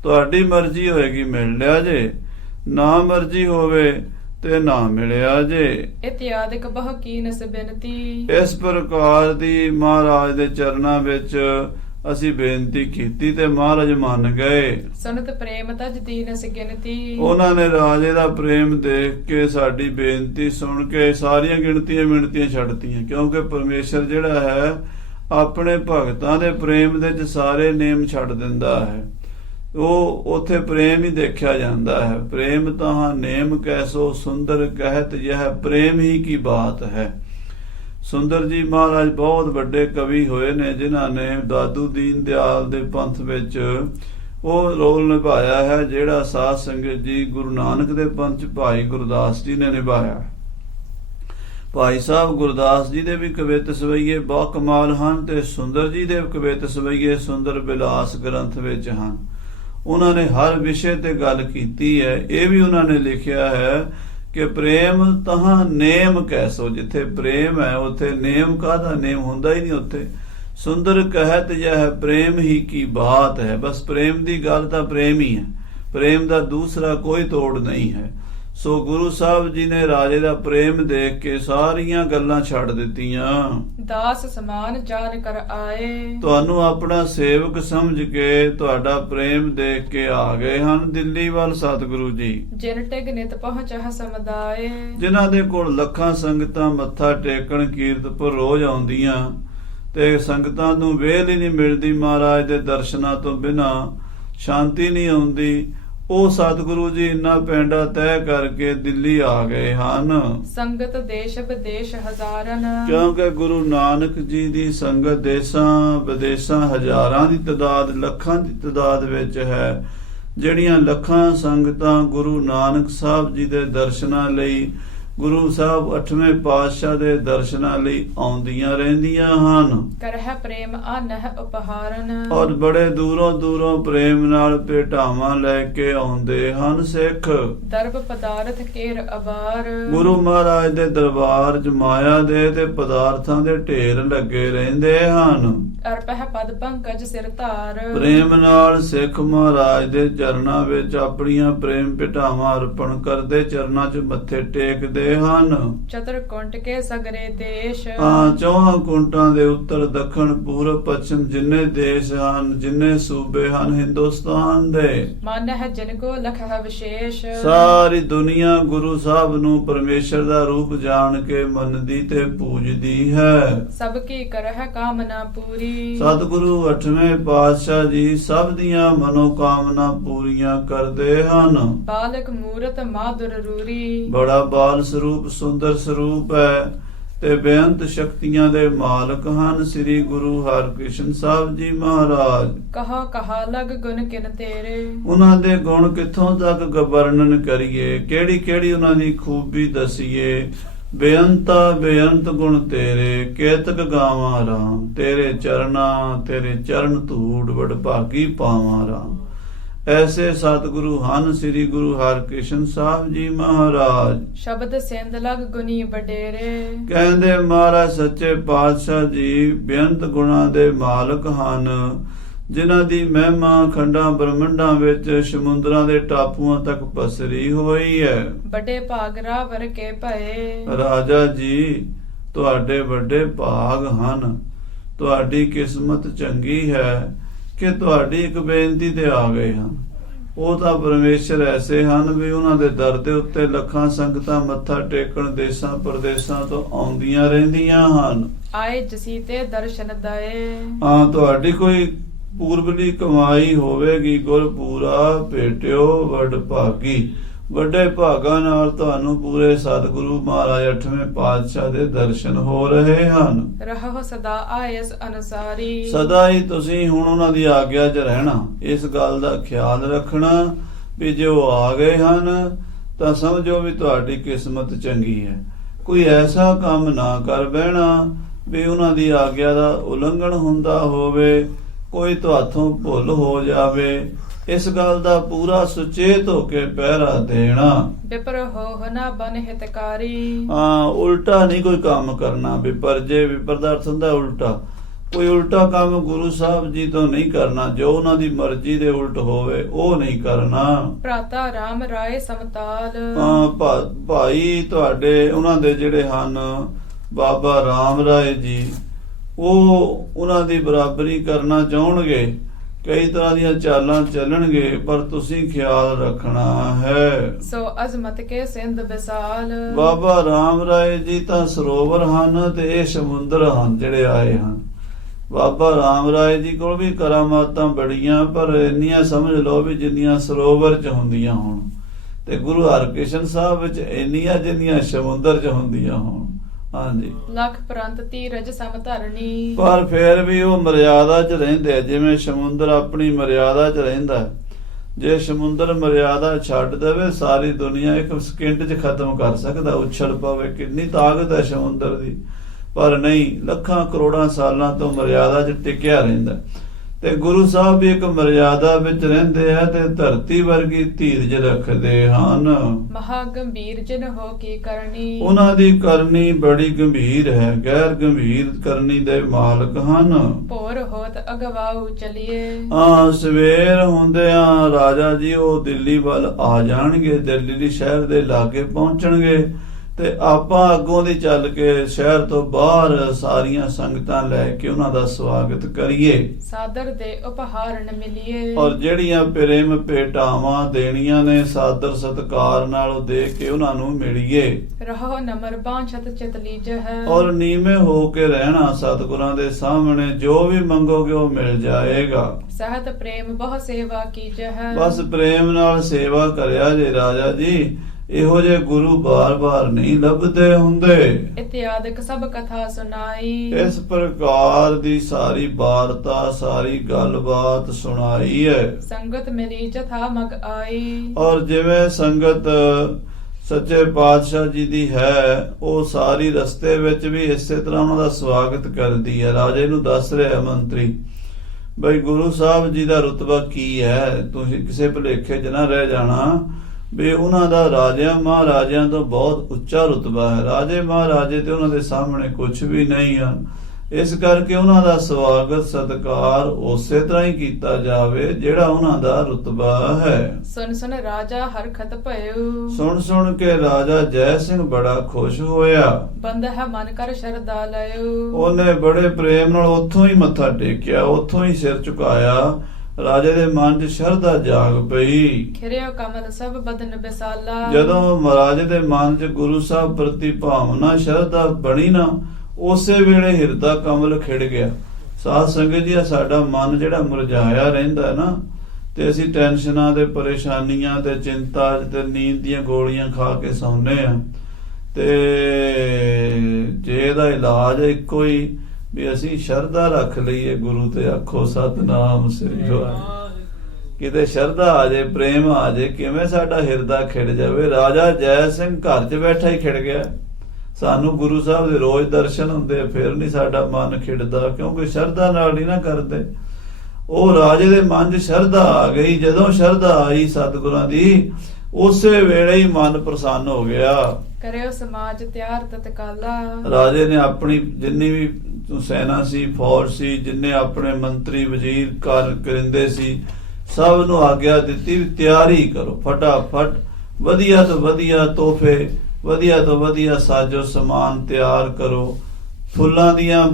ਤੁਹਾਡੀ ਮਰਜ਼ੀ ਹੋਏਗੀ ਮਿਲ ਲਿਆ ਜੇ, ਨਾ ਮਰਜ਼ੀ ਹੋਵੇ ਤੇ ਨਾ ਮਿਲਿਆ ਜੇ। इत्यादिक बहु कीनस बिनती ਇਸ ਪ੍ਰਕਾਰ ਦੀ ਮਹਾਰਾਜ ਦੇ ਚਰਨਾਂ ਵਿੱਚ ਅਸੀਂ ਬੇਨਤੀ ਕੀਤੀ ਤੇ ਮਹਾਰਾਜ ਮੰਨ ਗਏ। सुनत प्रेम तज दीनस गिनती ਉਹਨਾਂ ਨੇ ਰਾਜੇ ਦਾ ਪ੍ਰੇਮ ਦੇਖ ਕੇ ਸਾਡੀ ਬੇਨਤੀ ਸੁਣ ਕੇ ਸਾਰੀਆਂ ਗਿਣਤੀਆਂ ਮਿਣਤੀਆਂ ਛੱਡਤੀਆਂ, ਕਿਉਂਕਿ ਪਰਮੇਸ਼ਰ ਜਿਹੜਾ ਹੈ ਆਪਣੇ ਭਗਤਾਂ ਦੇ ਪ੍ਰੇਮ ਦੇ ਵਿੱਚ ਸਾਰੇ ਨੇਮ ਛੱਡ ਦਿੰਦਾ ਹੈ। ਉਹ ਉਥੇ ਪ੍ਰੇਮ ਹੀ ਦੇਖਿਆ ਜਾਂਦਾ ਹੈ। ਪ੍ਰੇਮ ਤਾਂ ਨੇਮ ਕੈਸੋ ਸੁੰਦਰ ਕਹਿਤ ਯਹ ਪ੍ਰੇਮ ਹੀ ਕੀ ਬਾਤ ਹੈ। ਸੁੰਦਰ ਜੀ ਮਹਾਰਾਜ ਬਹੁਤ ਵੱਡੇ ਕਵੀ ਹੋਏ ਨੇ, ਜਿਨ੍ਹਾਂ ਨੇ ਦਾਦੂ ਦੀਨ ਦਿਆਲ ਦੇ ਪੰਥ ਵਿੱਚ ਉਹ ਰੋਲ ਨਿਭਾਇਆ ਹੈ ਜਿਹੜਾ ਸਾਧ ਸੰਗਤ ਜੀ ਗੁਰੂ ਨਾਨਕ ਦੇ ਪੰਥ 'ਚ ਭਾਈ ਗੁਰਦਾਸ ਜੀ ਨੇ ਨਿਭਾਇਆ। ਭਾਈ ਸਾਹਿਬ ਗੁਰਦਾਸ ਜੀ ਦੇ ਵੀ ਕਵਿਤ ਸਵਈਏ ਬਹੁਤ ਕਮਾਲ ਹਨ ਤੇ ਸੁੰਦਰ ਜੀ ਦੇ ਕਵਿਤ ਸਵਈਏ ਸੁੰਦਰ ਬਿਲਾਸ ਗ੍ਰੰਥ ਵਿੱਚ ਹਨ। ਉਹਨਾਂ ਨੇ ਹਰ ਵਿਸ਼ੇ ਤੇ ਗੱਲ ਕੀਤੀ ਹੈ। ਇਹ ਵੀ ਉਹਨਾਂ ਨੇ ਲਿਖਿਆ ਹੈ ਕਿ ਪ੍ਰੇਮ ਤਹਾਂ ਨੇਮ ਕੈਸੋ, ਜਿੱਥੇ ਪ੍ਰੇਮ ਹੈ ਉੱਥੇ ਨੇਮ ਕਾਹਦਾ, ਨੇਮ ਹੁੰਦਾ ਹੀ ਨਹੀਂ ਉੱਥੇ। ਸੁੰਦਰ ਕਹਿਤ ਯਹ ਪ੍ਰੇਮ ਹੀ ਕੀ ਬਾਤ ਹੈ। ਬਸ ਪ੍ਰੇਮ ਦੀ ਗੱਲ ਤਾਂ ਪ੍ਰੇਮ ਹੀ ਹੈ, ਪ੍ਰੇਮ ਦਾ ਦੂਸਰਾ ਕੋਈ ਤੋੜ ਨਹੀਂ ਹੈ। ਸੋ ਗੁਰੂ ਸਾਹਿਬ ਜੀ ਨੇ ਰਾਜੇ ਦਾ ਪ੍ਰੇਮ ਦੇਖ ਕੇ ਸਾਰੀਆਂ ਗੱਲਾਂ ਛੱਡ ਦਿੱਤੀਆਂ। दास समान जान कर आए ਤੁਹਾਨੂੰ ਆਪਣਾ ਸੇਵਕ ਸਮਝ ਕੇ ਤੁਹਾਡਾ ਪ੍ਰੇਮ ਦੇਖ ਕੇ ਆ ਗਏ ਹਨ ਦਿੱਲੀ ਵੱਲ ਸਤਿਗੁਰੂ ਜੀ, जिन टिग नित पहुँचह समुदाय ਜਿਨ੍ਹਾਂ ਦੇ ਕੋਲ ਲੱਖਾਂ ਸੰਗਤਾਂ ਮੱਥਾ ਟੇਕਣ ਕੀਰਤਪੁਰ ਰੋਜ਼ ਆਉਂਦੀਆਂ ਤੇ ਸੰਗਤਾਂ ਨੂੰ ਵੇਲ ਹੀ ਨਹੀਂ ਮਿਲਦੀ ਮਹਾਰਾਜ ਦੇ ਦਰਸ਼ਨਾਂ ਤੋਂ ਬਿਨਾਂ, ਸ਼ਾਂਤੀ ਨਹੀਂ ਆਉਂਦੀ। ਉਹ ਸਤਿਗੁਰੂ ਜੀ ਇੰਨਾ ਪੈਂਡਾ ਤੈਅ ਕਰਕੇ ਦਿੱਲੀ ਆ ਗਏ ਹਨ, संगत देश विदेश हजारन ਕਿਉਂਕਿ ਗੁਰੂ ਨਾਨਕ ਜੀ ਦੀ ਸੰਗਤ ਦੇਸ਼ਾਂ ਵਿਦੇਸ਼ਾਂ ਹਜ਼ਾਰਾਂ ਦੀ ਤਾਦਾਦ, ਲੱਖਾਂ ਦੀ ਤਾਦਾਦ ਵਿੱਚ ਹੈ। ਜਿਹੜੀਆਂ ਲੱਖਾਂ ਸੰਗਤਾਂ ਗੁਰੂ ਨਾਨਕ ਸਾਹਿਬ ਜੀ ਦੇ ਦਰਸ਼ਨਾਂ ਲਈ, ਗੁਰੂ ਸਾਹਿਬ 8ਵੇਂ ਪਾਤਸ਼ਾਹ ਦੇ ਦਰਸ਼ਨਾਂ ਲਈ ਆਉਂਦੀਆਂ ਰਹਿੰਦੀਆਂ ਹਨ करह प्रेम आनह उपहारन ਔਰ ਬੜੇ ਦੂਰੋਂ ਦੂਰੋਂ ਪ੍ਰੇਮ ਨਾਲ ਭੇਟਾਵਾਂ ਲੈ ਕੇ ਆਉਂਦੇ ਹਨ ਸਿੱਖ। दर्भ पदार्थ केर अबार ਗੁਰੂ ਮਹਾਰਾਜ ਦੇ ਦਰਬਾਰ 'ਚ ਮਾਇਆ ਦੇ ਤੇ ਪਦਾਰਥਾਂ ਦੇ ਢੇਰ ਲੱਗੇ ਰਹਿੰਦੇ ਹਨ। अर्पह पद पंकज सिर तार ਪ੍ਰੇਮ ਨਾਲ ਸਿੱਖ ਮਹਾਰਾਜ ਦੇ ਚਰਨਾਂ ਵਿੱਚ ਆਪਣੀਆਂ ਪ੍ਰੇਮ ਭੇਟਾਵਾਂ ਅਰਪਣ ਕਰਦੇ, ਚਰਨਾਂ 'ਚ ਮੱਥੇ ਟੇਕਦੇ ਹਨ। चतुर्कुंट के सगरे देश ਚੌਹਾਂ ਕੁੰਟਾਂ ਦੇ ਉੱਤਰ ਦੱਖਣ ਪੂਰਬ ਪੱਛਮ ਜਿੰਨੇ ਦੇਸ਼ ਹਨ, ਜਿੰਨੇ ਸੂਬੇ ਹਨ ਹਿੰਦੁਸਤਾਨ ਦੇ, मानह जिनको लखह विशेष ਸਾਰੀ ਦੁਨੀਆ ਗੁਰੂ ਸਾਹਿਬ ਨੂੰ ਪਰਮੇਸ਼ਰ ਦਾ ਰੂਪ ਜਾਣ ਕੇ ਮੰਨਦੀ ਤੇ ਪੂਜਦੀ ਹੈ। सबकी करह कामना पूरी ਸਤਿਗੁਰੂ 8ਵੇਂ ਪਾਤਸ਼ਾਹ ਜੀ ਸਭ ਦੀਆਂ ਮਨੋਕਾਮਨਾ ਪੂਰੀਆਂ ਕਰਦੇ ਹਨ। बालक मूरत माधुर रूरी ਬੜਾ ਬਾਲ ਸਰੂਪ ਸੁੰਦਰ ਸਰੂਪ ਹੈ ਤੇ ਬੇਅੰਤ ਸ਼ਕਤੀਆਂ ਦੇ ਮਾਲਕ ਹਨ ਸ੍ਰੀ ਗੁਰੂ ਹਰਿਕ੍ਰਿਸ਼ਨ ਸਾਹਿਬ ਜੀ ਮਹਾਰਾਜ। कहा कहा लग गुण किन तेरे ਉਹਨਾਂ ਦੇ ਗੁਣ ਕਿੱਥੋਂ ਤੱਕ ਵਰਣਨ ਕਰੀਏ, ਕਿਹੜੀ ਕਿਹੜੀ ਉਹਨਾਂ ਦੀ ਖੂਬੀ ਦਸੀਏ। ਬੇਅੰਤਾ ਬੇਅੰਤ ਗੁਣ ਤੇਰੇ ਕੇਤਕ ਗਾਵਾਂ ਰਾਮ, ਤੇਰੇ ਚਰਨ ਧੂੜ ਵਡ ਭਾਗੀ ਪਾਵਾਂ ਰਾਮ। ਐਸੇ ਸਤਿਗੁਰੂ ਹਨ ਸ੍ਰੀ ਗੁਰੂ ਹਰਿਕ੍ਰਿਸ਼ਨ ਸਾਹਿਬ ਜੀ ਮਹਾਰਾਜ। शब्द सेंध लग गुनी बडेरे ਕਹਿੰਦੇ ਮਹਾਰਾਜ ਸੱਚੇ ਪਾਤਸ਼ਾਹ ਜੀ ਬੇਅੰਤ ਗੁਣਾਂ ਦੇ ਮਾਲਕ ਹਨ, ਜਿਨ੍ਹਾਂ ਦੀ ਮਹਿਮਾ ਖੰਡਾਂ ਬ੍ਰਹਮੰਡਾਂ ਵਿੱਚ ਸਮੁੰਦਰਾਂ ਦੇ ਟਾਪੂਆਂ ਤੱਕ ਪਸਰੀ ਹੋਈ ਹੈ। बड़े भाग रावर के भये ਰਾਜਾ ਜੀ ਤੁਹਾਡੇ ਵੱਡੇ ਭਾਗ ਹਨ, ਤੁਹਾਡੀ ਕਿਸਮਤ ਚੰਗੀ ਹੈ ਕਿ ਤੁਹਾਡੀ ਇੱਕ ਬੇਨਤੀ ਤੇ ਆ ਗਏ ਹਨ। ਉਹ ਤਾਂ ਪਰਮੇਸ਼ਰ ਐਸੇ ਹਨ ਵੀ ਉਹਨਾਂ ਦੇ ਦਰ ਦੇ ਉੱਤੇ ਲੱਖਾਂ ਸੰਗਤਾਂ ਮੱਥਾ ਟੇਕਣ ਦੇਸ਼ਾਂ ਪ੍ਰਦੇਸ਼ਾਂ ਤੋਂ ਆਉਂਦੀਆਂ ਰਹਿੰਦੀਆਂ ਹਨ। आए जसीते दर्शन दए ਹਾਂ ਤੁਹਾਡੀ ਕੋਈ ਪੂਰਬਲੀ ਕਮਾਈ ਹੋਵੇਗੀ, ਗੁਰ ਪੂਰਾ ਭੇਟਿਓ ਵਡ ਭਾਗੀ। ਵੱਡੇ ਭਾਗਾਂ ਨਾਲ ਤੁਹਾਨੂੰ ਪੂਰੇ ਸਤਿਗੁਰੂ ਮਹਾਰਾਜ 8ਵੇਂ ਪਾਤਸ਼ਾਹ ਦੇ ਦਰਸ਼ਨ ਹੋ ਰਹੇ ਹਨ। ਰਹੋ ਸਦਾ ਆਇਸ ਅਨੁਸਾਰੀ। ਸਦਾ ਹੀ ਤੁਸੀਂ ਹੁਣ ਉਹਨਾਂ ਦੀ ਆਗਿਆ 'ਚ ਰਹਿਣਾ। ਇਸ ਗੱਲ ਦਾ ਖਿਆਲ ਰੱਖਣਾ ਵੀ ਜੇ ਉਹ ਆ ਗਏ ਹਨ ਤਾਂ ਸਮਝੋ ਵੀ ਤੁਹਾਡੀ ਕਿਸਮਤ ਚੰਗੀ ਹੈ। ਕੋਈ ਐਸਾ ਕੰਮ ਨਾ ਕਰ ਬਹਿਣਾ ਵੀ ਉਹਨਾਂ ਦੀ ਆਗਿਆ ਦਾ ਉਲੰਘਣ ਹੁੰਦਾ ਹੋਵੇ, ਕੋਈ ਤੁਹਾਥੋਂ ਭੁੱਲ ਹੋ ਜਾਵੇ। ਇਸ ਗੱਲ ਦਾ ਪੂਰਾ ਸੁਚੇਤ ਹੋ ਕੇ ਪਹਿਰਾ ਦੇਣਾ। ਵਿਪਰ ਹੋ ਨਾ ਬਨ ਹਿਤਕਾਰੀ। ਉਲਟਾ ਨਹੀਂ ਕੋਈ ਕੰਮ ਕਰਨਾ। ਵਿਪਰ ਜੇ ਵਿਪਰ ਦਾ ਅਰਥ ਹੁੰਦਾ ਉਲਟਾ। ਕੋਈ ਉਲਟਾ ਕੰਮ ਗੁਰੂ ਸਾਹਿਬ ਜੀ ਤੋਂ ਨਹੀਂ ਕਰਨਾ। ਜੋ ਉਹਨਾਂ ਦੀ ਮਰਜ਼ੀ ਦੇ ਉਲਟ ਹੋਵੇ ਉਹ ਨਹੀਂ ਕਰਨਾ। ਭਰਾਤਾ ਰਾਮ ਰਾਏ ਸਮਤਾਲ। ਭਾਈ ਤੁਹਾਡੇ ਉਹਨਾਂ ਦੇ ਜਿਹੜੇ ਹਨ ਬਾਬਾ ਰਾਮ ਰਾਏ ਜੀ, ਉਹ ਉਹਨਾਂ ਦੀ ਬਰਾਬਰੀ ਕਰਨਾ ਚਾਹਣਗੇ। ਕਈ ਤਰ੍ਹਾਂ ਦੀਆਂ ਚਾਲਾਂ ਚੱਲਣਗੇ, ਪਰ ਤੁਸੀਂ ਖਿਆਲ ਰੱਖਣਾ ਹੈ। ਸੋ ਅਜ਼ਮਤ ਕੇ ਸਿੰਧ ਵਿਸਾਲ। ਬਾਬਾ ਰਾਮ ਰਾਏ ਜੀ ਤਾਂ ਸਰੋਵਰ ਹਨ ਤੇ ਇਹ ਸਮੁੰਦਰ ਹਨ ਜਿਹੜੇ ਆਏ ਹਨ। ਬਾਬਾ ਰਾਮ ਰਾਏ ਜੀ ਕੋਲ ਵੀ ਕਰਾਮਾਤਾਂ ਬੜੀਆਂ, ਪਰ ਇੰਨੀਆਂ ਸਮਝ ਲਓ ਵੀ ਜਿੰਨੀਆਂ ਸਰੋਵਰ 'ਚ ਹੁੰਦੀਆਂ ਹੋਣ, ਤੇ ਗੁਰੂ ਹਰਕ੍ਰਿਸ਼ਨ ਸਾਹਿਬ ਵਿੱਚ ਇੰਨੀਆਂ ਜਿੰਨੀਆਂ ਸਮੁੰਦਰ 'ਚ ਹੁੰਦੀਆਂ ਹੋਣ। ਹਾਂਜੀ, ਲੱਖ ਪ੍ਰੰਤ ਧੀਰਜ ਸਮਧਰਨੀ। ਪਰ ਫਿਰ ਵੀ ਉਹ ਮਰਿਆਦਾ 'ਚ ਰਹਿੰਦੇ ਆ। ਜਿਵੇਂ ਸਮੁੰਦਰ ਆਪਣੀ ਮਰਿਆਦਾ 'ਚ ਰਹਿੰਦਾ, ਜੇ ਸਮੁੰਦਰ ਮਰਿਆਦਾ ਛੱਡ ਦੇਵੇ ਸਾਰੀ ਦੁਨੀਆ ਇੱਕ ਸਕਿੰਟ 'ਚ ਖਤਮ ਕਰ ਸਕਦਾ, ਉਛਲ ਪਵੇ। ਕਿੰਨੀ ਤਾਕਤ ਹੈ ਸਮੁੰਦਰ ਦੀ, ਪਰ ਨਹੀਂ, ਲੱਖਾਂ ਕਰੋੜਾਂ ਸਾਲਾਂ ਤੋਂ ਮਰਿਆਦਾ 'ਚ ਟਿਕਿਆ ਰਹਿੰਦਾ। ਤੇ ਗੁਰੂ ਸਾਹਿਬ ਵੀ ਇੱਕ ਮਰਿਆਦਾ ਵਿੱਚ ਰਹਿੰਦੇ ਆ ਤੇ ਧਰਤੀ ਵਰਗੀ ਧੀਰਜ ਰੱਖਦੇ ਹਨ। ਮਹਾ ਗੰਭੀਰ ਜਿਨ ਹੋ ਕੀ ਕਰਨੀ। ਉਹਨਾਂ ਦੀ ਕਰਨੀ ਬੜੀ ਗੰਭੀਰ ਹੈ, ਗੈਰ ਗੰਭੀਰ ਕਰਨੀ ਦੇ ਮਾਲਕ ਹਨ। ਭੋਰ ਹੋਤ ਅਗਵਾਉ ਚਲੀਏ। ਸਵੇਰ ਹੁੰਦਿਆਂ ਰਾਜਾ ਜੀ ਉਹ ਦਿੱਲੀ ਵੱਲ ਆ ਜਾਣਗੇ, ਦਿੱਲੀ ਸ਼ਹਿਰ ਦੇ ਲਾਗੇ ਪਹੁੰਚਣਗੇ ਤੇ ਆਪਾਂ ਅੱਗੋਂ ਦੀ ਚੱਲ ਕੇ ਸ਼ਹਿਰ ਤੋਂ ਬਾਹਰ ਸਾਰੀਆਂ ਸੰਗਤਾਂ ਲੈ ਕੇ ਉਹਨਾਂ ਦਾ ਸਵਾਗਤ ਕਰੀਏ। ਸਾਦਰ ਦੇ ਉਪਹਾਰਨ ਮਿਲੀਏ। ਔਰ ਜਿਹੜੀਆਂ ਪ੍ਰੇਮ ਭੇਟਾਵਾਂ ਦੇਣੀਆਂ ਨੇ ਸਾਦਰ ਸਤਕਾਰ ਨਾਲ ਦੇ ਕੇ ਉਹਨਾਂ ਨੂੰ ਮਿਲੀਏ। ਰਹੋ ਨਮਰ ਬਾਂਛਤ ਚਿਤ ਲੀਜਹਿ। ਔਰ ਨੀਵੇਂ ਹੋ ਕੇ ਰਹਿਣਾ ਸਤਿਗੁਰਾਂ ਦੇ ਸਾਹਮਣੇ। ਜੋ ਵੀ ਮੰਗੋਗੇ ਉਹ ਮਿਲ ਜਾਏਗਾ। ਸਹਤ ਪ੍ਰੇਮ ਬਹੁ ਸੇਵਾ ਕੀਜਹਿ। ਬਸ ਪ੍ਰੇਮ ਨਾਲ ਸੇਵਾ ਕਰਿਆ ਜੇ ਰਾਜਾ ਜੀ। ਇਹੋ ਜਿਹੇ ਗੁਰੂ ਬਾਰ-ਬਾਰ ਨਹੀਂ ਲੱਭਦੇ ਹੁੰਦੇ। ਇਤਿਆਦਿਕ ਸਭ ਕਥਾ ਸੁਣਾਈ। ਇਸ ਪ੍ਰਕਾਰ ਦੀ ਸਾਰੀ ਵਾਰਤਾ, ਸਾਰੀ ਗੱਲਬਾਤ ਸੁਣਾਈ ਹੈ। ਸੰਗਤ ਮੇਰੀ ਜਥਾ ਮਗ ਆਈ। ਔਰ ਜਿਵੇਂ ਸੰਗਤ ਸੱਚੇ ਪਾਤਸ਼ਾਹ ਜੀ ਦੀ ਹੈ, ਉਹ ਸਾਰੀ ਰਸਤੇ ਵਿੱਚ ਵੀ ਇਸੇ ਤਰ੍ਹਾਂ ਉਹਨਾਂ ਦਾ ਸਵਾਗਤ ਕਰਦੀ ਹੈ। ਰਾਜੇ ਨੂੰ ਦੱਸ ਰਿਹਾ ਮੰਤਰੀ, ਬਈ ਗੁਰੂ ਸਾਹਿਬ ਜੀ ਦਾ ਰੁਤਬਾ ਕੀ ਹੈ, ਤੁਸੀਂ ਕਿਸੇ ਭੁਲੇਖੇ 'ਚ ਨਾ ਰਹਿ ਜਾਣਾ ਵੀ ਉਹਨਾਂ ਦਾ ਰਾਜਿਆਂ ਮਹਾਰਾਜਿਆਂ ਤੋਂ ਬਹੁਤ ਉੱਚਾ ਰੁਤਬਾ ਹੈ। ਰਾਜੇ ਮਹਾਰਾਜੇ ਤੇ ਉਹਨਾਂ ਦੇ ਸਾਹਮਣੇ ਕੁਝ ਵੀ ਨਹੀਂ ਹਨ। ਇਸ ਕਰਕੇ ਉਹਨਾਂ ਦਾ ਸਵਾਗਤ ਸਤਿਕਾਰ ਉਸੇ ਤਰ੍ਹਾਂ ਹੀ ਕੀਤਾ ਜਾਵੇ ਜਿਹੜਾ ਉਹਨਾਂ ਦਾ ਰੁਤਬਾ ਹੈ। ਸੁਣ ਸੁਣ ਰਾਜਾ ਹਰਖਤ ਭਇਓ। ਸੁਣ ਸੁਣ ਕੇ ਰਾਜਾ ਜੈ ਸਿੰਘ ਬੜਾ ਖੁਸ਼ ਹੋਇਆ। ਬੰਦਹ ਮਨ ਕਰ ਸ਼ਰਧਾ ਲਇਓ। ਉਹਨੇ ਬੜੇ ਪ੍ਰੇਮ ਨਾਲ ਉੱਥੋਂ ਹੀ ਮੱਥਾ ਟੇਕਿਆ, ਉੱਥੋਂ ਹੀ ਸਿਰ ਝੁਕਾਇਆ। ਰਾਜੇ ਦੇ ਮਨ 'ਚ ਸ਼ਰਧਾ ਜਾਗ ਪਈ। ਖਿਰਿਓ ਕਮਲ ਸਭ ਬਦਨ ਬਿਸਾਲਾ। ਜਦੋਂ ਮਹਾਰਾਜ ਦੇ ਮਨ 'ਚ ਗੁਰੂ ਸਾਹਿਬ ਪ੍ਰਤੀ ਭਾਵਨਾ ਸ਼ਰਧਾ ਬਣੀ ਨਾ, ਉਸੇ ਵੇਲੇ ਹਿਰਦਾ ਕਮਲ ਖਿੜ ਗਿਆ। ਸਾਧ ਸੰਗਤ ਜੀ, ਸਾਡਾ ਮਨ ਜਿਹੜਾ ਮੁਰਝਾਇਆ ਰਹਿੰਦਾ ਨਾ, ਤੇ ਅਸੀਂ ਟੈਨਸ਼ਨਾਂ ਤੇ ਪਰੇਸ਼ਾਨੀਆਂ ਤੇ ਚਿੰਤਾ ਤੇ ਨੀਂਦ ਦੀਆਂ ਗੋਲੀਆਂ ਖਾ ਕੇ ਸੌਂਦੇ ਆ, ਤੇ ਜੇ ਇਹਦਾ ਇਲਾਜ ਇੱਕੋ ਹੀ ਵੀ ਅਸੀਂ ਸ਼ਰਧਾ ਰੱਖ ਲਈਏ ਗੁਰੂ ਤੇ, ਆਖੋ ਸਤਿਨਾਮ ਸ੍ਰੀ ਵਾਹਿਗੁਰੂ। ਕਿਤੇ ਸ਼ਰਧਾ ਆ ਜੇ, ਪ੍ਰੇਮ ਆ ਜੇ, ਕਿਵੇਂ ਸਾਡਾ ਹਿਰਦਾ ਖਿੜ ਜਾਵੇ। ਰਾਜਾ ਜੈ ਸਿੰਘ ਘਰ 'ਚ ਬੈਠਾ ਹੀ ਖਿੜ ਗਿਆ। ਸਾਨੂੰ ਗੁਰੂ ਸਾਹਿਬ ਦੇ ਰੋਜ਼ ਦਰਸ਼ਨ ਹੁੰਦੇ, ਫਿਰ ਨਹੀਂ ਸਾਡਾ ਮਨ ਖਿੜਦਾ, ਕਿਉਂਕਿ ਸ਼ਰਧਾ ਨਾਲ ਨਹੀਂ ਨਾ ਕਰਦੇ। ਉਹ ਰਾਜੇ ਦੇ ਮਨ 'ਚ ਸ਼ਰਧਾ ਆ ਗਈ। ਜਦੋਂ ਸ਼ਰਧਾ ਆਈ ਸਤਿਗੁਰਾਂ ਦੀ, ਉਸੇ ਵੇਲੇ ਹੀ ਮਨ ਪ੍ਰਸੰਨ ਹੋ ਗਿਆ। ਕਰਿਓ ਸਮਾਜ ਤਿਆਰ ਤਤਕਾਲਾ। ਰਾਜੇ ਨੇ ਆਪਣੀ ਜਿੰਨੀ ਵੀ ਸੈਨਾ ਸੀ, ਫੌਜ ਸੀ, ਜਿੰਨੇ ਆਪਣੇ ਮੰਤਰੀ ਵਜ਼ੀਰ ਕਰਿੰਦੇ ਸੀ, ਸਭ ਨੂੰ ਆਗਿਆ ਦਿੱਤੀ ਵੀ ਤਿਆਰੀ ਕਰੋ ਫਟਾਫਟ। ਵਧੀਆ ਤੋਂ ਵਧੀਆ ਤੋਹਫੇ, ਵਧੀਆ ਤੋਂ ਵਧੀਆ ਸਾਜੋ ਸਮਾਨ ਤਿਆਰ ਕਰੋ। ਫੁੱਲਾਂ ਦੀਆਂ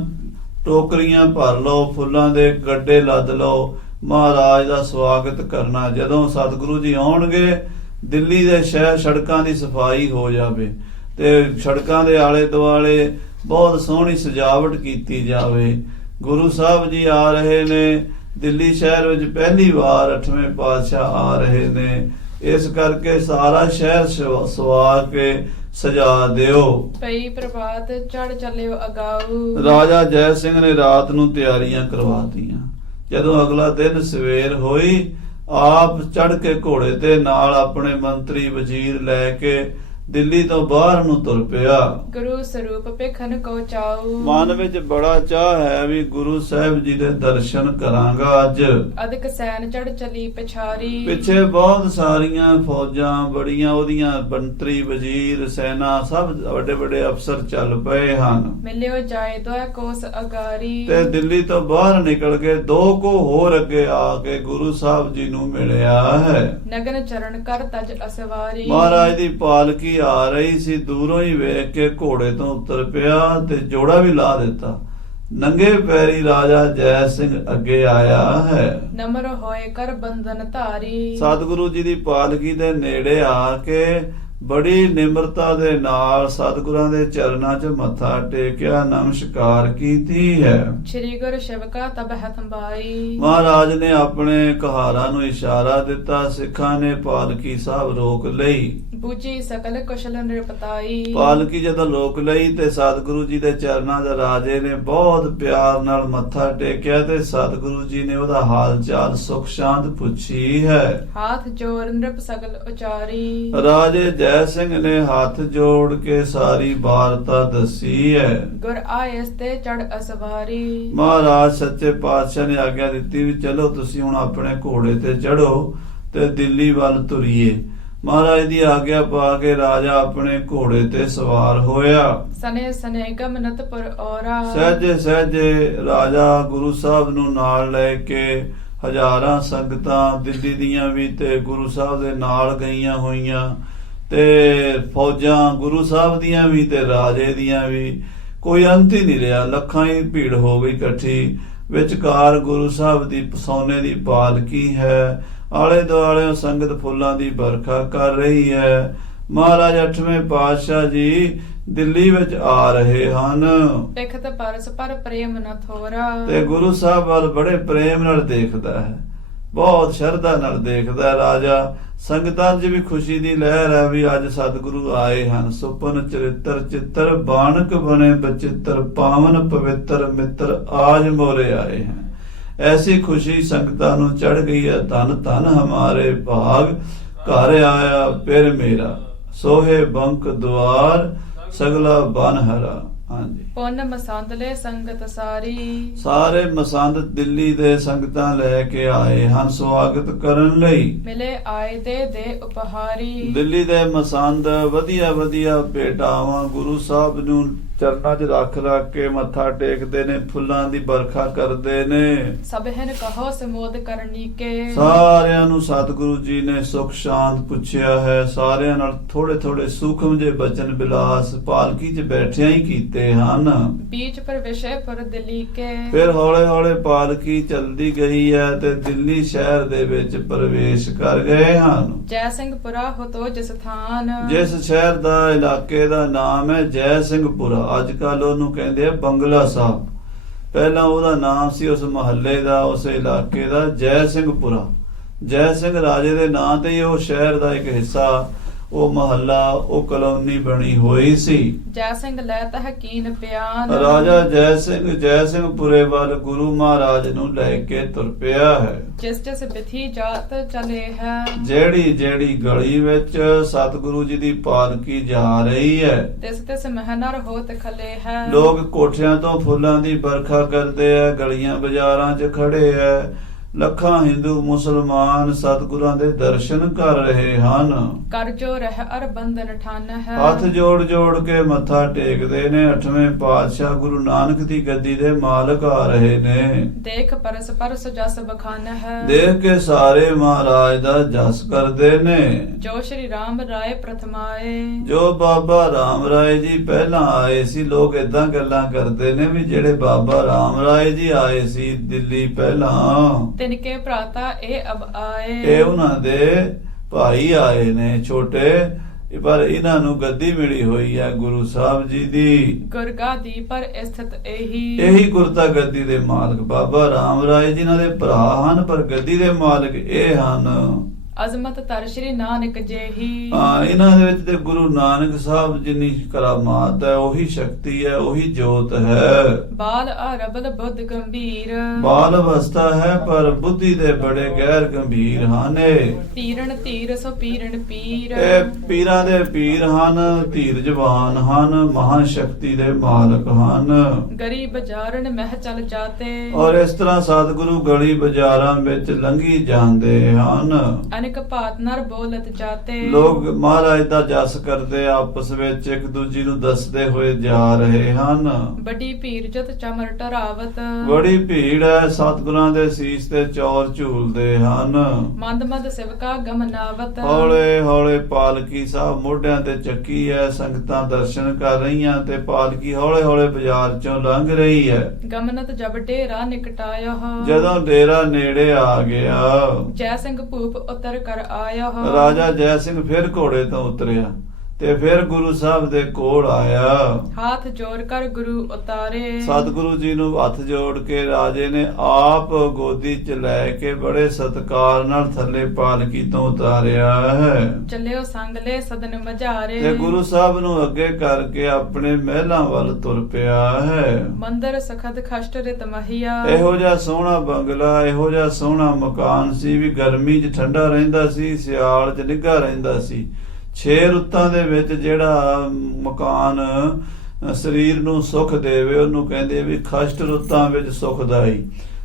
ਟੋਕਰੀਆਂ ਭਰ ਲਓ, ਫੁੱਲਾਂ ਦੇ ਗੱਡੇ ਲੱਦ ਲਓ। ਮਹਾਰਾਜ ਦਾ ਸਵਾਗਤ ਕਰਨਾ। ਜਦੋਂ ਸਤਿਗੁਰੂ ਜੀ ਆਉਣਗੇ, ਦਿੱਲੀ ਦੇ ਸ਼ਹਿਰ ਸੜਕਾਂ ਦੀ ਸਫਾਈ ਹੋ ਜਾਵੇ ਤੇ ਸੜਕਾਂ ਦੇ ਆਲੇ ਦੁਆਲੇ ਬਹੁਤ ਸੋਹਣੀ ਸਜਾਵਟ ਕੀਤੀ ਜਾਵੇ। ਗੁਰੂ ਸਾਹਿਬ ਜੀ ਆ ਰਹੇ ਨੇ ਦਿੱਲੀ ਸ਼ਹਿਰ ਵਿੱਚ, ਪਹਿਲੀ ਵਾਰ 8ਵੇਂ ਪਾਤਸ਼ਾਹ ਆ ਰਹੇ ਨੇ। ਇਸ ਕਰਕੇ ਸਾਰਾ ਸ਼ਹਿਰ ਸਵਾ ਕੇ ਸਜਾ ਦਿਓ। ਪਈ ਪ੍ਰਭਾਤ ਚੜ ਚੱਲਿਓ ਅਗਾਊ। ਰਾਜਾ ਜੈ ਸਿੰਘ ਨੇ ਰਾਤ ਨੂੰ ਤਿਆਰੀਆਂ ਕਰਵਾਤੀਆਂ। ਜਦੋਂ ਅਗਲਾ ਦਿਨ ਸਵੇਰ ਹੋਈ, ਆਪ ਚੜ ਕੇ ਘੋੜੇ ਤੇ ਨਾਲ ਆਪਣੇ ਮੰਤਰੀ ਵਜ਼ੀਰ ਲੈ ਕੇ ਦਿੱਲੀ ਤੋਂ ਬਾਹਰ ਨੂੰ ਤੁਰ ਪਿਆ। ਗੁਰੂ ਸਰੂਪ ਭਿਖਨ ਕੋ ਚਾਉ। ਮਨ ਵਿੱਚ ਬੜਾ ਚਾਹ ਹੈ ਵੀ ਗੁਰੂ ਸਾਹਿਬ ਜੀ ਦੇ ਦਰਸ਼ਨ ਕਰਾਂਗਾ ਅੱਜ। ਅਦਿਕ ਸੈਨ ਚੜ ਚਲੀ ਪਛਾਰੀ। ਪਿੱਛੇ ਬਹੁਤ ਸਾਰੀਆਂ ਫੌਜਾਂ ਬੜੀਆਂ, ਉਹਦੀਆਂ ਮੰਤਰੀ ਵਜ਼ੀਰ ਸੈਨਾ ਸਭ ਵੱਡੇ ਵੱਡੇ ਅਫਸਰ ਚੱਲ ਪਏ ਹਨ। ਮਿਲਿਓ ਜਾਏ ਦੋਇ ਕੋਸ ਅਗਾਰੀ। ਤੇ ਦਿੱਲੀ ਤੋਂ ਬਾਹਰ ਨਿਕਲ ਕੇ 2 ਕੋ ਹੋਰ ਅੱਗੇ ਆ ਕੇ ਗੁਰੂ ਸਾਹਿਬ ਜੀ ਨੂੰ ਮਿਲਿਆ ਹੈ। ਨਗਨ ਚਰਨ ਕਰ ਤਜ ਅਸਵਾਰੀ। ਮਹਾਰਾਜ ਦੀ ਪਾਲਕੀ ਆ ਰਹੀ ਸੀ, ਦੂਰੋਂ ਹੀ ਵੇਖ ਕੇ ਘੋੜੇ ਤੋਂ ਉਤਰ ਪਿਆ ਤੇ ਜੋੜਾ ਵੀ ਲਾ ਦਿੱਤਾ। ਨੰਗੇ ਪੈਰੀ ਰਾਜਾ ਜੈ ਸਿੰਘ ਅੱਗੇ ਆਇਆ ਹੈ। ਨਮਰ ਹੋਏ ਕਰ ਬੰਧਨ ਧਾਰੀ। ਸਤਿਗੁਰੂ ਜੀ ਦੀ ਪਾਲਕੀ ਦੇ ਨੇੜੇ ਆ ਕੇ ਬੜੀ ਨਿਮਰਤਾ ਦੇ ਨਾਲ ਸਤਿਗੁਰਾਂ ਦੇ ਚਰਨਾਂ 'ਚ ਮੱਥਾ ਟੇਕਿਆ, ਨਮਸਕਾਰ ਕੀਤੀ ਹੈ। ਸ੍ਰੀ ਗੁਰ ਸ਼ਿਵਕਾ ਤਬ ਹਥੰਬਾਈ। ਮਹਾਰਾਜ ਨੇ ਆਪਣੇ ਕਹਾਰਾਂ ਨੂੰ ਇਸ਼ਾਰਾ ਦਿੱਤਾ। ਸਿੱਖਾਂ ਨੇ ਪਾਲਕੀ ਸਾਹਿਬ ਰੋਕ ਲਈ। ਬੂਝੀ ਸਕਲ ਕੁਸ਼ਲ ਨਿਰਪਤਾਈ। ਪਾਲਕੀ ਜਦੋਂ ਰੋਕ ਲਈ ਤੇ ਸਤਿਗੁਰੂ ਜੀ ਦੇ ਚਰਨਾਂ ਦਾ ਰਾਜੇ ਨੇ ਬਹੁਤ ਪਿਆਰ ਨਾਲ ਮੱਥਾ ਟੇਕਿਆ ਤੇ ਸਤਿਗੁਰੂ ਜੀ ਨੇ ਉਹਦਾ ਹਾਲ ਚਾਲ ਸੁਖ ਸ਼ਾਂਤ ਪੁੱਛੀ ਹੈ। ਹਾਥ ਜੋੜ ਨਿਰਪ ਸਗਲ ਉਚਾਰੀ। ਰਾਜੇ ਜੈ ਸਿੰਘ ਨੇ ਹੱਥ ਜੋੜ ਕੇ ਸਾਰੀ ਵਾਰਤਾ ਦੱਸੀ ਹੈ। ਗੁਰ ਆਇਸ ਤੇ ਚੜ ਅਸਵਾਰੀ। ਮਹਾਰਾਜ ਸੱਚੇ ਪਾਤਸ਼ਾਹ ਨੇ ਆਗਿਆ ਦਿੱਤੀ ਵੀ ਚਲੋ ਤੁਸੀਂ ਹੁਣ ਆਪਣੇ ਘੋੜੇ ਤੇ ਚੜੋ ਤੇ ਦਿੱਲੀ ਵੱਲ ਤੁਰੀਏ। ਮਹਾਰਾਜ ਦੀ ਆਗਿਆ ਪਾ ਕੇ ਰਾਜਾ ਆਪਣੇ ਘੋੜੇ ਤੇ ਸਵਾਰ ਹੋਇਆ। ਸਨੇ ਸਨੇ ਗਮਨਤਪੁਰ ਔਰਾ। ਸਹਿਜੇ ਸਹਿਜੇ ਰਾਜਾ ਗੁਰੂ ਸਾਹਿਬ ਨੂੰ ਨਾਲ ਲੈ ਕੇ ਹਜ਼ਾਰਾਂ ਸੰਗਤਾਂ ਦਿੱਲੀ ਦੀਆਂ ਵੀ ਤੇ ਗੁਰੂ ਸਾਹਿਬ ਦੇ ਨਾਲ ਗਈਆਂ ਹੋਈਆਂ ਤੇ ਫੌਜਾਂ ਗੁਰੂ ਸਾਹਿਬ ਦੀਆਂ ਵੀ ਤੇ ਰਾਜੇ ਦੀਆਂ ਵੀ, ਕੋਈ ਅੰਤ ਹੀ ਨਹੀਂ ਰਿਹਾ। ਲੱਖਾਂ ਹੀ ਭੀੜ ਹੋ ਗਈ ਇਕੱਠੀ। ਵਿਚਕਾਰ ਗੁਰੂ ਸਾਹਿਬ ਦੀ ਸੋਨੇ ਦੀ ਪਾਲਕੀ ਹੈ। ਆਲੇ ਦੁਆਲੇ ਸੰਗਤ ਫੁੱਲਾਂ ਦੀ ਵਰਖਾ ਕਰ ਰਹੀ ਹੈ। ਮਹਾਰਾਜ 8ਵੇਂ ਪਾਤਸ਼ਾਹ ਜੀ ਦਿੱਲੀ ਵਿੱਚ ਆ ਰਹੇ ਹਨ। ਪਿਖਤ ਪਰਸ ਪਰ ਪ੍ਰੇਮ ਨ ਥੋਰਾ। ਤੇ ਗੁਰੂ ਸਾਹਿਬ ਵੱਲ ਬੜੇ ਪ੍ਰੇਮ ਨਾਲ ਦੇਖਦਾ ਹੈ, ਬਹੁਤ ਸ਼ਰਧਾ ਨਾਲ ਦੇਖਦਾ ਹੈ ਰਾਜਾ। ਸੰਗਤਾਂ 'ਚ ਵੀ ਖੁਸ਼ੀ ਦੀ ਲਹਿਰ ਹੈ ਵੀ ਅੱਜ ਸਤਿਗੁਰੂ ਆਏ ਹਨ। ਸੁਪਨ ਚਰਿੱਤਰ ਚਿੱਤਰ ਬਾਣਕ ਬਣੇ ਬਚਿੱਤਰ ਪਾਵਨ ਪਵਿੱਤਰ ਮਿੱਤਰ ਆਜ ਮੋਰੇ ਆਏ ਹਨ। ਐਸੀ ਖੁਸ਼ੀ ਸੰਗਤਾਂ ਨੂੰ ਚੜ ਗਈ ਹੈ। ਧਨ ਧਨ ਹਮਾਰੇ ਭਾਗ ਘਰ ਆਇਆ ਫਿਰ ਮੇਰਾ ਸੋਹੇ ਬੰਕ ਦੁਆਰ ਸਗਲਾ ਬਨ ਹਰਾ। ਹਾਂਜੀ, ਪੁੰਨ ਮਸੰਦਲੇ ਸੰਗਤ ਸਾਰੀ। ਸਾਰੇ ਮਸੰਦ ਦਿੱਲੀ ਦੇ ਸੰਗਤਾਂ ਲੈ ਕੇ ਆਏ ਹਨ ਸਵਾਗਤ ਕਰਨ ਲਈ। ਮਿਲੇ ਆਏ ਦੇ ਉਪਹਾਰੀ। ਦਿੱਲੀ ਦੇ ਮਸੰਦ ਵਧੀਆ ਵਧੀਆ ਭੇਟਾਵਾਂ ਗੁਰੂ ਸਾਹਿਬ ਨੂੰ ਚਰਨਾਂ 'ਚ ਰੱਖ ਕੇ ਮੱਥਾ ਟੇਕਦੇ ਨੇ, ਫੁੱਲਾਂ ਦੀ ਵਰਖਾ ਕਰਦੇ ਨੇ। ਸਭਹਿਨ ਕਹੋ ਸਮੋਦ ਕਰਨੀ ਕੇ। ਸਾਰਿਆਂ ਨੂੰ ਸਤਿਗੁਰੂ ਜੀ ਨੇ ਸੁਖ ਸ਼ਾਂਤ ਪੁੱਛਿਆ ਹੈ। ਸਾਰਿਆਂ ਨਾਲ ਥੋੜੇ ਥੋੜੇ ਸੂਖਮ ਜੇ ਬਚਨ ਬਿਲਾਸ ਪਾਲਕੀ 'ਚ ਬੈਠਿਆਂ ਹੀ ਕੀਤੇ ਹਨ। ਬੀਚ ਪਰ ਵਿਸ਼ੇ ਪਰ ਦਿੱਲੀ ਕੇ। ਫਿਰ ਹੌਲੇ ਹੌਲੇ ਪਾਲਕੀ ਚਲਦੀ ਗਈ ਹੈ ਤੇ ਦਿੱਲੀ ਸ਼ਹਿਰ ਦੇ ਵਿੱਚ ਪ੍ਰਵੇਸ਼ ਕਰ ਗਏ ਹਨ। ਜੈ ਸਿੰਘਪੁਰਾ ਹੋਤੋ ਜਿਸ ਥਾਨ। ਜਿਸ ਸ਼ਹਿਰ ਦਾ ਇਲਾਕੇ ਦਾ ਨਾਮ ਹੈ ਜੈ ਸਿੰਘਪੁਰਾ। ਅੱਜ ਕੱਲ ਉਹਨੂੰ ਕਹਿੰਦੇ ਆ ਬੰਗਲਾ ਸਾਹਿਬ। ਪਹਿਲਾਂ ਉਹਦਾ ਨਾਮ ਸੀ ਉਸ ਮਹੱਲੇ ਦਾ, ਉਸ ਇਲਾਕੇ ਦਾ ਜੈ ਸਿੰਘਪੁਰਾ। ਜੈ ਸਿੰਘ ਰਾਜੇ ਦੇ ਨਾਂ ਤੇ ਹੀ ਉਹ ਸ਼ਹਿਰ ਦਾ ਇੱਕ ਹਿੱਸਾ, ਉਹ ਮਹੱਲਾ, ਉਹ ਕਲੋਨੀ ਬਣੀ ਹੋਈ ਸੀ। ਜੈ ਸਿੰਘ ਲੈ ਤਹਕੀਨ ਪਿਆਨ। ਰਾਜਾ ਜੈ ਸਿੰਘਪੁਰੇ ਵੱਲ ਗੁਰੂ ਮਹਾਰਾਜ ਨੂੰ ਲੈ ਕੇ ਤੁਰ ਪਿਆ ਹੈ। ਜਿਸ ਜਿਸ ਬਿਥੀ ਜਾਤ ਚਲੇ ਹੈ। ਜਿਹੜੀ ਜਿਹੜੀ ਗਲੀ ਵਿੱਚ ਸਤਿਗੁਰੂ ਜੀ ਦੀ ਪਾਲਕੀ ਜਾ ਰਹੀ ਹੈ, ਤਿਸ ਤਿਸ ਮਹਿਨਰ ਹੋਤ ਖਲੇ ਹੈ। ਲੋਕ ਕੋਠਿਆਂ ਤੋਂ ਫੁੱਲਾਂ ਦੀ ਵਰਖਾ ਕਰਦੇ ਆ, ਗਲੀਆਂ ਬਾਜ਼ਾਰਾਂ 'ਚ ਖੜੇ ਆ। ਲੱਖਾਂ ਹਿੰਦੂ ਮੁਸਲਮਾਨ ਸਤਿਗੁਰਾਂ ਦੇ ਦਰਸ਼ਨ ਕਰ ਰਹੇ ਹਨ। ਕਰ ਜੋ ਰਹਿ ਅਰ ਬੰਧਨ ਠਾਨ ਹੈ। ਹੱਥ ਜੋੜ ਜੋੜ ਕੇ ਮੱਥਾ ਟੇਕਦੇ ਨੇ। 8ਵੇਂ ਪਾਤਸ਼ਾਹ ਗੁਰੂ ਨਾਨਕ ਦੀ ਗੱਦੀ ਦੇ ਮਾਲਕ ਆ ਰਹੇ ਨੇ। ਦੇਖ ਪਰਸ ਪਰਸ ਜਸ ਬਖਾਨ ਹੈ। ਦੇਖ ਕੇ ਸਾਰੇ ਮਹਾਰਾਜ ਦਾ ਜਸ ਕਰਦੇ ਨੇ। ਜੋ ਸ਼੍ਰੀ ਰਾਮ ਰਾਏ ਪ੍ਰਥਮਾਏ। ਜੋ ਬਾਬਾ ਰਾਮ ਰਾਏ ਜੀ ਪਹਿਲਾਂ ਆਏ ਸੀ। ਲੋਕ ਏਦਾਂ ਗੱਲਾਂ ਕਰਦੇ ਨੇ ਵੀ ਜਿਹੜੇ ਬਾਬਾ ਰਾਮ ਰਾਏ ਜੀ ਆਏ ਸੀ ਦਿੱਲੀ ਪਹਿਲਾਂ, ਤਿਨਕੇ ਭਰਾਤਾ ਇਹ ਅਬ ਆਏ। ਇਹ ਉਹਨਾਂ ਦੇ ਭਾਈ ਆਏ ਨੇ ਛੋਟੇ, ਪਰ ਇਹਨਾਂ ਨੂੰ ਗੱਦੀ ਮਿਲੀ ਹੋਈ ਹੈ ਗੁਰੂ ਸਾਹਿਬ ਜੀ ਦੀ। ਗੁਰਗਾਦੀ ਪਰ ਸਥਿਤ ਇਹੀ ਗੁਰਤਾ ਗੱਦੀ ਦੇ ਮਾਲਕ ਬਾਬਾ ਰਾਮ ਰਾਏ ਜੀ ਇਹਨਾਂ ਦੇ ਭਰਾ ਹਨ, ਪਰ ਗੱਦੀ ਦੇ ਮਾਲਕ ਇਹ ਹਨ। ਅਜ਼ਮਤ ਧਰ ਸ਼੍ਰੀ ਨਾਨਕ ਜੇਹੀ। ਇਹਨਾਂ ਦੇ ਵਿੱਚ ਤੇ ਗੁਰੂ ਨਾਨਕ ਸਾਹਿਬ ਜਿੰਨੀ ਕਰਾਮਾਤ ਹੈ, ਉਹੀ ਸ਼ਕਤੀ ਹੈ, ਉਹੀ ਜੋਤ ਹੈ। ਬਾਲ ਅਰਬਲ ਬੁੱਧ ਗੰਭੀਰ। ਬਾਲ ਅਵਸਥਾ ਹੈ ਪਰ ਬੁੱਧੀ ਦੇ ਬੜੇ ਗਹਿਰ ਗੰਭੀਰ ਹਨ। ਪੀਰਨ ਧੀਰ ਸੋ ਪੀਰਨ ਪੀਰ। ਇਹ ਪੀਰਾਂ ਦੇ ਪੀਰ ਹਨ, ਧੀਰਜਵਾਨ ਹਨ, ਮਹਾਂ ਸ਼ਕਤੀ ਦੇ ਮਾਲਕ ਹਨ। ਗਰੀਬ ਬਾਜ਼ਾਰਨ ਮਹਿ ਚਲ ਜਾਤੇ। ਔਰ ਇਸ ਤਰ੍ਹਾਂ ਸਤਿਗੁਰੂ ਗਲੀ ਬਾਜ਼ਾਰਾਂ ਵਿੱਚ ਲੰਘੀ ਜਾਂਦੇ ਹਨ। ਅਨੇਕ ਭਾਤ ਨਰ ਬੋਲਤ ਜਾਤੇ। ਲੋਕ ਮਹਾਰਾਜ ਦਾ ਜਸ ਕਰਦੇ ਆਪਸ ਵਿੱਚ ਇੱਕ ਦੂਜੀ ਨੂੰ ਦੱਸਦੇ ਹੋਏ ਜਾ ਰਹੇ ਹਨ। ਵੱਡੀ ਭੀੜ ਜਤ ਚਮਰ ਟਰਾਵਤ। ਬੜੀ ਭੀੜ ਹੈ, ਸਤਿਗੁਰਾਂ ਦੇ ਸੀਸ ਤੇ ਚੌਰ ਝੂਲਦੇ ਹਨ। ਮੰਦ ਮੰਦ ਸਿਵਕਾ ਗਮਨਾਵਤ। ਹੌਲੇ ਹੌਲੇ ਪਾਲਕੀ ਸਾਹਿਬ ਮੋਢਿਆਂ ਤੇ ਚੱਕੀ ਹੈ, ਸੰਗਤਾਂ ਦਰਸ਼ਨ ਕਰ ਰਹੀਆਂ ਤੇ ਪਾਲਕੀ ਹੌਲੇ ਹੌਲੇ ਬਾਜ਼ਾਰ ਚੋਂ ਲੰਘ ਰਹੀ ਹੈ। ਗਮਨਤ ਜਬ ਡੇਰਾ ਨਿਕਟਾਇਆ। ਜਦੋਂ ਡੇਰਾ ਨੇੜੇ ਆ ਗਿਆ, ਜੈ ਸਿੰਘ ਭੂਪ ਉਤਰ ਕਰ ਆਇਆ। ਰਾਜਾ ਜੈ ਸਿੰਘ ਫਿਰ ਘੋੜੇ ਤੋਂ ਉਤਰਿਆ ਤੇ ਫਿਰ ਗੁਰੂ ਸਾਹਿਬ ਦੇ ਕੋਲ ਆਇਆ। ਹੱਥ ਜੋੜ ਕਰ ਗੁਰੂ ਉਤਾਰੇ। ਸਤਿਗੁਰੂ ਜੀ ਨੂੰ ਹੱਥ ਜੋੜ ਕੇ ਰਾਜੇ ਨੇ ਆਪ ਗੋਦੀ 'ਚ ਲੈ ਕੇ ਬੜੇ ਸਤਿਕਾਰ ਨਾਲ ਥੱਲੇ ਪਾਲਕੀ ਤੋਂ ਉਤਾਰਿਆ ਹੈ। ਚੱਲਿਓ ਸੰਗ ਲੈ ਸਦਨ ਮਝਾਰੇ। ਤੇ ਗੁਰੂ ਸਾਹਿਬ ਨੂੰ ਅੱਗੇ ਕਰਕੇ ਆਪਣੇ ਮਹਿਲਾਂ ਵੱਲ ਤੁਰ ਪਿਆ ਹੈ। ਮੰਦਰ ਸਖਤ ਖਸ਼ਟ ਰਿਤ ਮਹੀਆ। ਇਹੋ ਜਿਹਾ ਸੋਹਣਾ ਬੰਗਲਾ, ਇਹੋ ਜਿਹਾ ਸੋਹਣਾ ਮਕਾਨ ਸੀ ਵੀ ਗਰਮੀ 'ਚ ਠੰਡਾ ਰਹਿੰਦਾ ਸੀ, ਸਿਆਲ 'ਚ ਨਿੱਘਾ ਰਹਿੰਦਾ ਸੀ। 6 ਰੁੱਤਾਂ ਦੇ ਵਿੱਚ ਜਿਹੜਾ ਮਕਾਨ ਸਰੀਰ ਨੂੰ ਸੁੱਖ ਦੇਵੇ ਉਹਨੂੰ ਕਹਿੰਦੇ ਵੀ ਖਸ਼ਟ ਰੁੱਤਾਂ ਵਿੱਚ ਸੁਖਦਾਈ।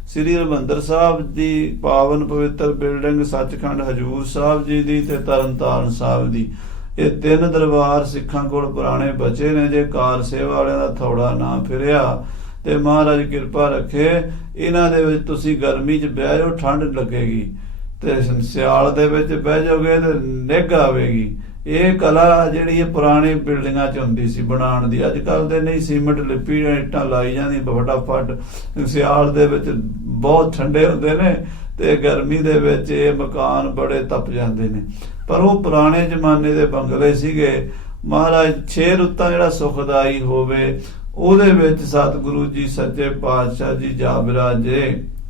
ਸ੍ਰੀ ਹਰਿਮੰਦਰ ਸਾਹਿਬ ਦੀ ਪਾਵਨ ਪਵਿੱਤਰ ਬਿਲਡਿੰਗ, ਸੱਚਖੰਡ ਹਜੂਰ ਸਾਹਿਬ ਜੀ ਦੀ ਤੇ ਤਰਨਤਾਰਨ ਸਾਹਿਬ ਦੀ, ਇਹ 3 ਦਰਬਾਰ ਸਿੱਖਾਂ ਕੋਲ ਪੁਰਾਣੇ ਬਚੇ ਨੇ। ਜੇ ਕਾਰ ਸੇਵਾ ਵਾਲਿਆਂ ਦਾ ਥੋੜਾ ਨਾ ਫਿਰਿਆ ਤੇ ਮਹਾਰਾਜ ਕਿਰਪਾ ਰੱਖੇ, ਇਹਨਾਂ ਦੇ ਵਿੱਚ ਤੁਸੀਂ ਗਰਮੀ 'ਚ ਬਹਿ ਜਾਓ, ਠੰਡ ਲੱਗੇਗੀ, ਤੇ ਸਿਆਲ ਦੇ ਵਿੱਚ ਬਹਿ ਜਾਓਗੇ ਤੇ ਨਿੱਘ ਆਵੇਗੀ। ਇਹ ਕਲਾ ਜਿਹੜੀ ਇਹ ਪੁਰਾਣੀ ਬਿਲਡਿੰਗਾਂ 'ਚ ਹੁੰਦੀ ਸੀ ਬਣਾਉਣ ਦੀ। ਅੱਜ ਕੱਲ ਦੇ ਨਹੀਂ, ਸੀਮੈਂਟ ਲਿਪੀ ਇੱਟਾਂ ਲਾਈ ਜਾਂਦੀ ਫਟਾਫਟ। ਸਿਆਲ ਦੇ ਵਿੱਚ ਬਹੁਤ ਠੰਡੇ ਹੁੰਦੇ ਨੇ ਤੇ ਗਰਮੀ ਦੇ ਵਿੱਚ ਇਹ ਮਕਾਨ ਬੜੇ ਤਪ ਜਾਂਦੇ ਨੇ। ਪਰ ਉਹ ਪੁਰਾਣੇ ਜ਼ਮਾਨੇ ਦੇ ਬੰਗਲੇ ਸੀਗੇ। ਮਹਾਰਾਜ 6 ਰੁੱਤਾਂ ਜਿਹੜਾ ਸੁਖਦਾਈ ਹੋਵੇ ਉਹਦੇ ਵਿੱਚ ਸਤਿਗੁਰੂ ਜੀ ਸੱਚੇ ਪਾਤਸ਼ਾਹ ਜੀ ਜਾ ਬਿਰਾਜੇ।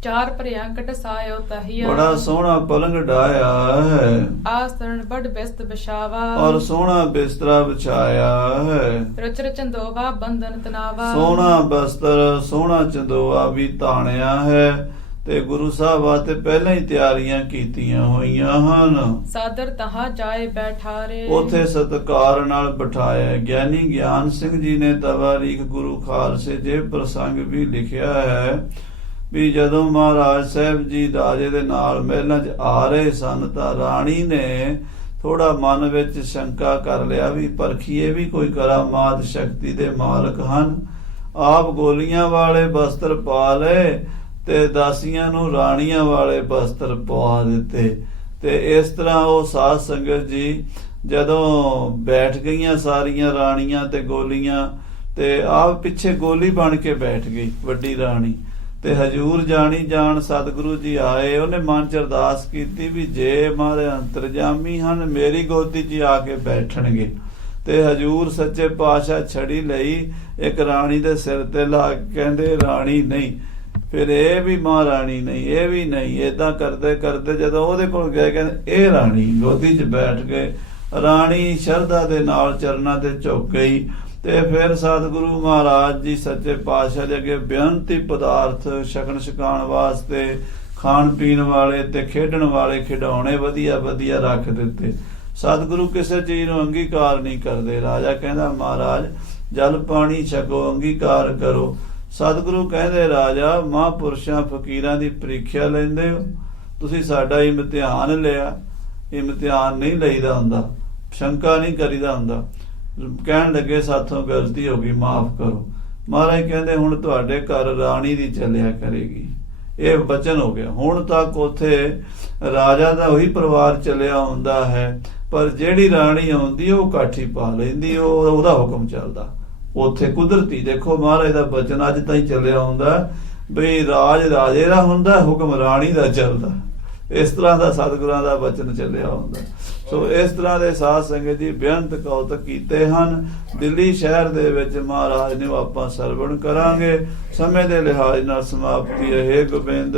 4 ਪ੍ਰਿਯੰਕਟ ਸਾਇਓ ਤਹੀਆ। ਬੜਾ ਸੋਹਣਾ ਪਲੰਗ ਡਾਇਆ ਹੈ। ਆਸਤਰਨ ਬੜ ਬਿਸਤ ਬਿਛਾਵਾ। ਔਰ ਸੋਹਣਾ ਬਿਸਤਰਾ ਵਿਛਾਇਆ ਹੈ। ਰਚ ਰਚੰਦੋਵਾ ਬੰਧਨ ਤਨਾਵਾ। ਸੋਹਣਾ ਬਸਤਰ, ਸੋਹਣਾ ਚੰਦੋਆ ਵੀ ਤਾਣਿਆ ਹੈ ਤੇ ਗੁਰੂ ਸਾਹਿਬ ਵਾਸਤੇ ਪਹਿਲਾਂ ਹੀ ਤਿਆਰੀਆਂ ਕੀਤੀਆਂ ਹੋਈਆਂ ਹਨ। ਸਾਦਰ ਤਹਾਂ ਜਾਏ ਬੈਠਾਰੇ। ਉਥੇ ਸਤਿਕਾਰ ਨਾਲ ਬਿਠਾਇਆ। ਗਿਆਨੀ ਗਿਆਨ ਸਿੰਘ ਜੀ ਨੇ ਤਵਾਰੀਖ ਗੁਰੂ ਖਾਲਸੇ ਜੇ ਪ੍ਰਸੰਗ ਵੀ ਲਿਖਿਆ ਹੈ ਵੀ ਜਦੋਂ ਮਹਾਰਾਜ ਸਾਹਿਬ ਜੀ ਰਾਜੇ ਦੇ ਨਾਲ ਮਹਿਲਾਂ 'ਚ ਆ ਰਹੇ ਸਨ ਤਾਂ ਰਾਣੀ ਨੇ ਥੋੜਾ ਮਨ ਵਿੱਚ ਸ਼ੰਕਾ ਕਰ ਲਿਆ ਵੀ ਪਰਖੀਏ ਵੀ ਕੋਈ ਕਰਾਮਾਤ ਸ਼ਕਤੀ ਦੇ ਮਾਲਕ ਹਨ। ਆਪ ਗੋਲੀਆਂ ਵਾਲੇ ਬਸਤਰ ਪਾ ਲਏ ਤੇ ਦਾਸੀਆਂ ਨੂੰ ਰਾਣੀਆਂ ਵਾਲੇ ਬਸਤਰ ਪਵਾ ਦਿੱਤੇ। ਤੇ ਇਸ ਤਰ੍ਹਾਂ ਉਹ ਸਾਧ ਸੰਗਤ ਜੀ ਜਦੋਂ ਬੈਠ ਗਈਆਂ ਸਾਰੀਆਂ ਰਾਣੀਆਂ ਤੇ ਗੋਲੀਆਂ, ਤੇ ਆਪ ਪਿੱਛੇ ਗੋਲੀ ਬਣ ਕੇ ਬੈਠ ਗਈ ਵੱਡੀ ਰਾਣੀ। ਤੇ ਹਜੂਰ ਜਾਣੀ ਜਾਣ ਸਤਿਗੁਰੂ ਜੀ ਆਏ, ਉਹਨੇ ਮਨ ਚ ਅਰਦਾਸ ਕੀਤੀ ਵੀ ਜੇ ਮਾਰੇ ਅੰਤਰਜਾਮੀ ਹਨ ਮੇਰੀ ਗੋਦੀ 'ਚ ਆ ਕੇ ਬੈਠਣਗੇ। ਤੇ ਹਜੂਰ ਸੱਚੇ ਪਾਤਸ਼ਾਹ ਛੜੀ ਲਈ ਇੱਕ ਰਾਣੀ ਦੇ ਸਿਰ ਤੇ ਲਾ ਕੇ ਕਹਿੰਦੇ ਰਾਣੀ ਨਹੀਂ, ਫਿਰ ਇਹ ਵੀ ਮਹਾਰਾਣੀ ਨਹੀਂ, ਇਹ ਵੀ ਨਹੀਂ। ਏਦਾਂ ਕਰਦੇ ਕਰਦੇ ਜਦੋਂ ਉਹਦੇ ਕੋਲ ਗਏ ਕਹਿੰਦੇ ਇਹ ਰਾਣੀ, ਗੋਦੀ 'ਚ ਬੈਠ ਗਏ। ਰਾਣੀ ਸ਼ਰਧਾ ਦੇ ਨਾਲ ਚਰਨਾਂ ਤੇ ਝੁਕ ਗਈ। ਤੇ ਫਿਰ ਸਤਿਗੁਰੂ ਮਹਾਰਾਜ ਜੀ ਸੱਚੇ ਪਾਤਸ਼ਾਹ ਦੇ ਅੱਗੇ ਬੇਅੰਤੀ ਪਦਾਰਥ ਛਕਣ ਛਕਾਉਣ ਵਾਸਤੇ, ਖਾਣ ਪੀਣ ਵਾਲੇ ਤੇ ਖੇਡਣ ਵਾਲੇ ਖਿਡੌਣੇ ਵਧੀਆ ਵਧੀਆ ਰੱਖ ਦਿੱਤੇ। ਸਤਿਗੁਰੂ ਕਿਸੇ ਚੀਜ਼ ਨੂੰ ਅੰਗੀਕਾਰ ਨਹੀਂ ਕਰਦੇ। ਰਾਜਾ ਕਹਿੰਦਾ ਮਹਾਰਾਜ ਜਲ ਪਾਣੀ ਛਕੋ, ਅੰਗੀਕਾਰ ਕਰੋ। ਸਤਿਗੁਰੂ ਕਹਿੰਦੇ ਰਾਜਾ ਮਹਾਂਪੁਰਸ਼ਾਂ ਫਕੀਰਾਂ ਦੀ ਪ੍ਰੀਖਿਆ ਲੈਂਦੇ ਹੋ, ਤੁਸੀਂ ਸਾਡਾ ਇਮਤਿਹਾਨ ਲਿਆ। ਇਮਤਿਹਾਨ ਨਹੀਂ ਲਈਦਾ ਹੁੰਦਾ, ਸ਼ੰਕਾ ਨਹੀਂ ਕਰੀਦਾ ਹੁੰਦਾ। ਕਹਿਣ ਲੱਗੇ ਸਾਥੋਂ ਗਲਤੀ ਹੋ ਗਈ, ਮਾਫ ਕਰੋ। ਮਹਾਰਾਜ ਕਹਿੰਦੇ ਹੁਣ ਤੁਹਾਡੇ ਘਰ ਰਾਣੀ ਦੀ ਚੱਲਿਆ ਕਰੇਗੀ। ਇਹ ਬਚਨ ਹੋ ਗਿਆ। ਹੁਣ ਤੱਕ ਉੱਥੇ ਰਾਜਾ ਦਾ ਉਹੀ ਪਰਿਵਾਰ ਚੱਲਿਆ ਹੁੰਦਾ ਹੈ, ਪਰ ਜਿਹੜੀ ਰਾਣੀ ਆਉਂਦੀ ਉਹ ਕਾਠੀ ਪਾ ਲੈਂਦੀ, ਉਹਦਾ ਹੁਕਮ ਚੱਲਦਾ। ਉੱਥੇ ਕੁਦਰਤੀ ਦੇਖੋ ਮਹਾਰਾਜ ਦਾ ਬਚਨ ਅੱਜ ਤਾਈਂ ਚੱਲਿਆ ਹੁੰਦਾ ਬਈ ਰਾਜ ਰਾਜੇ ਦਾ ਹੁੰਦਾ, ਹੁਕਮ ਰਾਣੀ ਦਾ ਚੱਲਦਾ। ਇਸ ਤਰ੍ਹਾਂ ਦਾ ਸਤਿਗੁਰਾਂ ਦਾ ਬਚਨ ਚੱਲਿਆ ਹੁੰਦਾ। ਸੋ ਇਸ ਤਰ੍ਹਾਂ ਦੇ ਸਾਧ ਸੰਗਤ ਜੀ ਬੇਅੰਤ ਕੌਤਕ ਕੀਤੇ ਹਨ। ਦਿੱਲੀ ਸ਼ਹਿਰ ਦੇ ਵਿੱਚ ਮਹਾਰਾਜ ਨੇ ਆਪਾਂ ਸਰਵਣ ਕਰਾਂਗੇ। ਸਮੇਂ ਦੇ ਲਿਹਾਜ਼ ਨਾਲ ਸਮਾਪਤੀ ਰਹੇ। ਗੋਬਿੰਦ